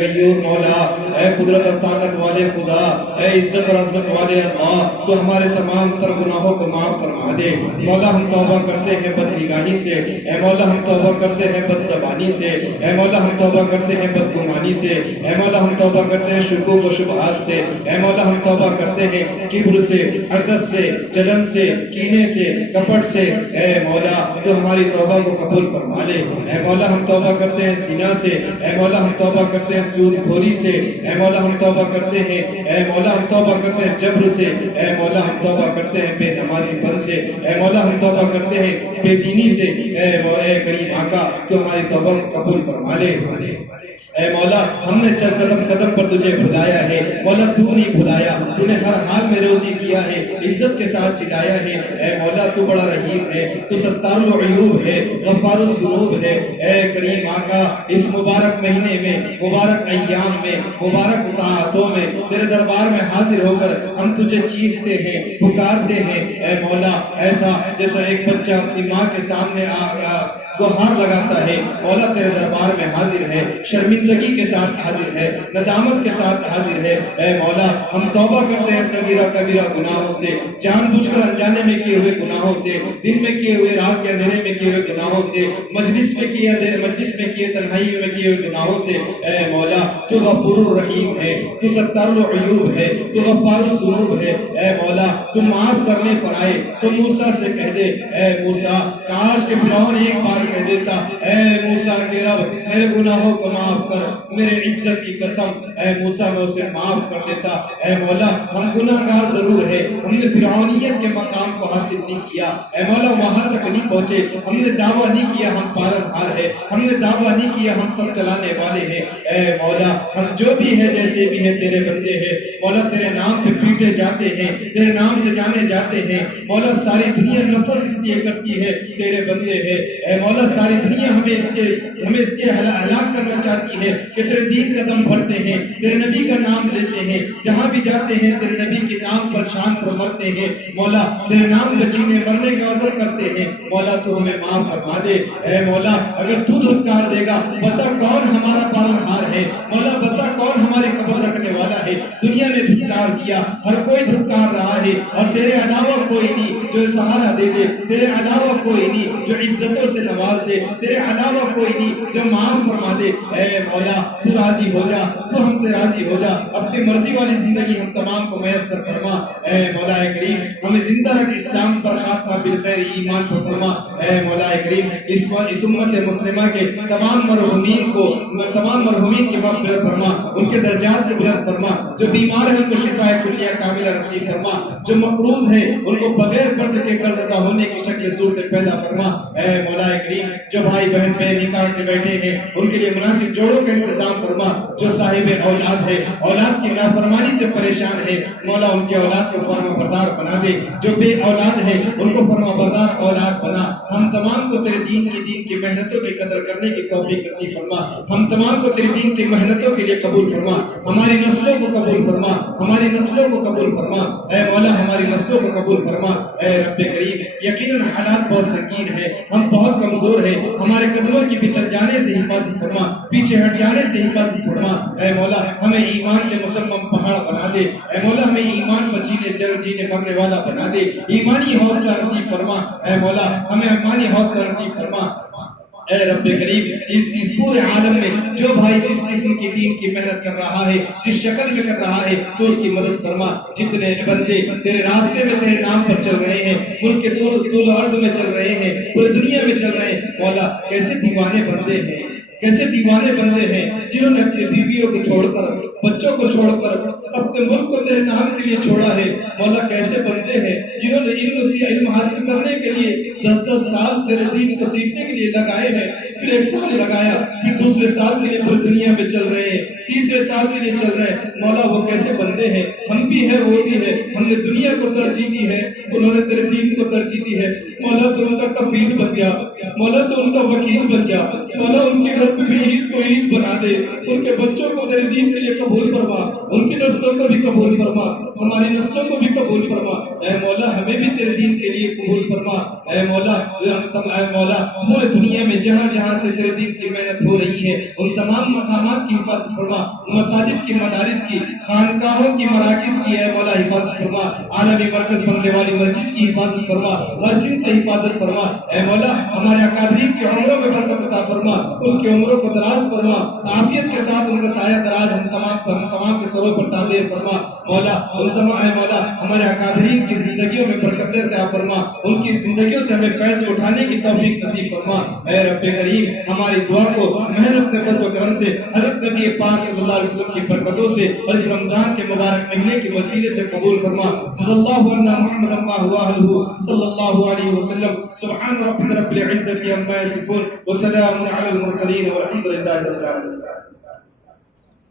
غیور مولا اے قدرت اور طاقت والے خدا اے عزت اور عظمت والے اللہ تو ہمارے تمام تر گناہوں کو معاف فرما دے مولا ہم توبہ کرتے ہیں بد نگاہی سے اے مولا ہم توبہ کرتے ہیں بد زبانی سے اے مولا ہم توبہ کرتے ہیں بدگمانی سے اے مولا ہم توبہ کرتے ہیں شکوک و شبہات سے اے مولا ہم توبہ کرتے ہیں کبر سے حسد سے جلن سے کینے سے کپٹ سے اے مولا تو ہماری توبہ کو قبول فرما لے اے مولا ہم توبہ کرتے ہیں زنا سے اے مولا ہم توبہ کرتے ہیں سود خوری سے اے مولا ہم توبہ کرتے ہیں اے مولا ہم توبہ کرتے ہیں جبر سے اے مولا ہم توبہ کرتے ہیں بے نمازی پن سے اے مولا ہم توبہ کرتے ہیں بے دینی سے اے کریم آقا تو ہماری توبہ قبول فرما لے اے مولا ہم نے قدم قدم پر تجھے بھلایا ہے مولا تو نہیں بھلایا تو نے ہر حال میں روزی دیا ہے عزت کے ساتھ چلایا ہے اے مولا تو بڑا رحیم ہے تو ستار العیوب ہے غفار الذنوب ہے اے کریم آقا اس مبارک مہینے میں مبارک ایام میں مبارک ساعتوں میں تیرے دربار میں حاضر ہو کر ہم تجھے چیختے ہیں پکارتے ہیں اے مولا ایسا جیسا ایک بچہ اپنی ماں کے سامنے گہار لگاتا ہے مولا تیرے دربار میں حاضر ہے شرمندگی کے ساتھ حاضر ہے ندامت کے ساتھ حاضر ہے اے مولا ہم توبہ کرتے ہیں صغیرہ کبیرہ گناہوں سے جان بوجھ کر انجانے میں کیے ہوئے گناہوں سے دن میں کیے ہوئے رات کے اندھیرے میں کیے ہوئے گناہوں سے مجلس میں کیے تنہائی میں کیے ہوئے گناہوں سے اے مولا تو غفور الرحیم ہے تو ستار العیوب ہے تو غفار الذنوب ہے اے مولا تو معاف کرنے پر آئے تو موسیٰ سے کہہ دے اے موسیٰ کاش کہ فرعون ایک بار کہہ دیتا اے موسیٰ کے رب میرے گناہوں کو معاف کر میرے عزت کی قسم اے موسیٰ میں اسے معاف کر دیتا اے مولا ہم گناہگار ضرور ہے ہم نے فرعونیت کے مقام کو حاصل نہیں کیا اے مولا وہاں تک نہیں پہنچے ہم نے دعویٰ نہیں کیا ہم پالنہار ہے ہم نے دعویٰ نہیں کیا ہم سب چلانے والے ہیں اے مولا ہم جو بھی ہے جیسے بھی ہے تیرے بندے ہیں مولا تیرے نام پہ پیٹے جاتے ہیں تیرے نام سے جانے جاتے ہیں مولا ساری دنیا نفرت اس لیے کرتی ہے تیرے بندے ہیں اے مولا ساری دنیا ہمیں اس کے ہلاک کرنا چاہتی ہے کہ تیرے دین کا دم بھرتے ہیں تیرے نبی کا نام لیتے ہیں جہاں بھی جاتے ہیں تیرے نبی کے نام پر شان پر مرتے ہیں مولا تیرے نام بچینے مرنے کا عزم کرتے ہیں مولا تو ہمیں معاف فرما دے اے مولا اگر تو دھکار دے گا بتا کون ہمارا پالنہار ہے مولا بتا کون ہماری قبر رکھنے والا ہے دنیا نے دھکار دیا ہر کوئی دھکار رہا ہے اور تیرے علاوہ کوئی نہیں جو سہارا دے دے تیرے علاوہ کوئی نہیں جو عزتوں سے نواز دے تیرے علاوہ کوئی نہیں جو معاف فرما دے اے مولا تو راضی ہو جا تو ہم سے راضی ہو جا اپنی مرضی والی زندگی ہم تمام کو میسر فرما اے مولا کریم ہمیں زندہ رکھ اسلام پر خاتمہ بالخیر ایمان پر فرما اے مولا کریم اس امت مسلمہ کے تمام مرحومین کی مغفرت فرما ان کے درجات کو بلند فرما جو بیمار ہیں ان کو شفا کلیہ کاملہ نصیب فرما جو مقروض ہیں ان کو بغیر قرض کے قرض ادا ہونے کی شکل صورت پیدا فرما اے مولا کریم جو بھائی بہن بے نکاح کے بیٹھے ہیں ان کے لیے مناسب جوڑوں کا انتظام فرما جو صاحب اولاد ہے اولاد کی نافرمانی سے پریشان ہے مولا ان کے اولاد کو فرما بردار بنا دے جو بے اولاد ہے ان کو فرما بردار اولاد بنا ہم تمام کو تیرے دین کی محنتوں کی قدر کرنے کی توفیق نصیب فرما ہم تمام کو تیرے دین کی محنتوں کے لیے قبول فرما ہماری نسلوں کو قبول فرما ہماری نسلوں کو قبول فرما اے مولا ہماری نسلوں کو قبول فرما اے رب کریم یقیناً حالات بہت سنگین ہے ہم بہت کمزور ہے، ہمارے قدموں کی بھی چل جانے سے حفاظت فرما، پیچھے ہٹ جانے سے حفاظت فرما۔ اے مولا ہمیں ایمان کے مسمم پہاڑ بنا دے، اے مولا ہمیں ایمان پر جینے مرنے والا بنا دے، ایمانی حوصلہ نصیب فرما۔ اے مولا ہمیں ایمانی حوصلہ نصیب فرما۔ اے رب کریم اس پورے عالم میں جو بھائی جس قسم کی دین کی محنت کر رہا ہے، جس شکل میں کر رہا ہے، تو اس کی مدد فرما۔ جتنے بندے تیرے راستے میں تیرے نام پر چل رہے ہیں، ملک کے طول و عرض میں چل رہے ہیں، پوری دنیا میں چل رہے ہیں، مولا کیسے دیوانے بندے ہیں، کیسے دیوانے بندے ہیں جنہوں نے اپنی بیویوں کو چھوڑ کر، بچوں کو چھوڑ کر اپنے ملک کو تیرے نام کے لیے چھوڑا ہے۔ مولا کیسے بندے ہیں جنہوں نے علم حاصل کرنے کے لیے 10 سال تیرے دین کو سیکھنے کے لیے لگائے ہیں، پھر 1 سال لگایا، پھر دوسرے سال کے لیے پوری دنیا میں چل رہے ہیں، تیسرے سال کے لیے چل رہے ہیں۔ مولا وہ کیسے بندے ہیں، ہم بھی ہے وہ بھی ہے، ہم نے دنیا کو ترجیح دی ہے، انہوں نے تیرے دین کو ترجیح دی ہے۔ مولا تو ان کا کفیل بن جا، مولا تو ان کا وکیل بن جا، مولا ان کے گھر پہ بھی عید کو عید بنا دے، ان کے بچوں کو تیرے دین کے لیے قبول فرما، ان کی نسلوں کو بھی قبول فرما، ہماری نسلوں کو بھی قبول فرما۔ اے مولا ہمیں بھی تیرے دین کے لیے قبول فرما۔ اے مولا پورے دنیا میں جہاں جہاں سے تیرے دین کی محنت ہو رہی ہے، ان تمام مقامات کی حفاظت فرما، مساجد کی، مدارس کی، خانقاہوں کی، مراکز کی اے مولا حفاظت فرما، عالمی مرکز بنگلے والی مسجد کی حفاظت فرما، ہر سن سے حفاظت فرما۔ اے مولا ہمارے اکابرین کی عمروں میں برکت عطا فرما، ان کی عمروں کو دراز فرما، عافیت کے ساتھ ان کا سایہ دراز ہم تمام کے سروں پر تعدیر فرما۔ مولا اے مولا ہمارے اکابرین کی زندگیوں میں برکت عطا فرما، ان کی زندگیوں سے ہمیں فیض اٹھانے کی توفیق نصیب فرما۔ اے رب کریم ہماری دعا کو محنت فضل و کرم سے، حضرت نبی پاک صلی اللہ علیہ وسلم کی برکتوں سے اور اس رمضان کے مبارک مہینے کے وسیلے سے قبول فرما۔ جزا اللہ عنا محمد ما هو اهله صلی اللہ علیہ وسلم۔ سبحان ربک رب العزة عما یصفون وسلام علی المرسلین والحمد للہ رب العالمین۔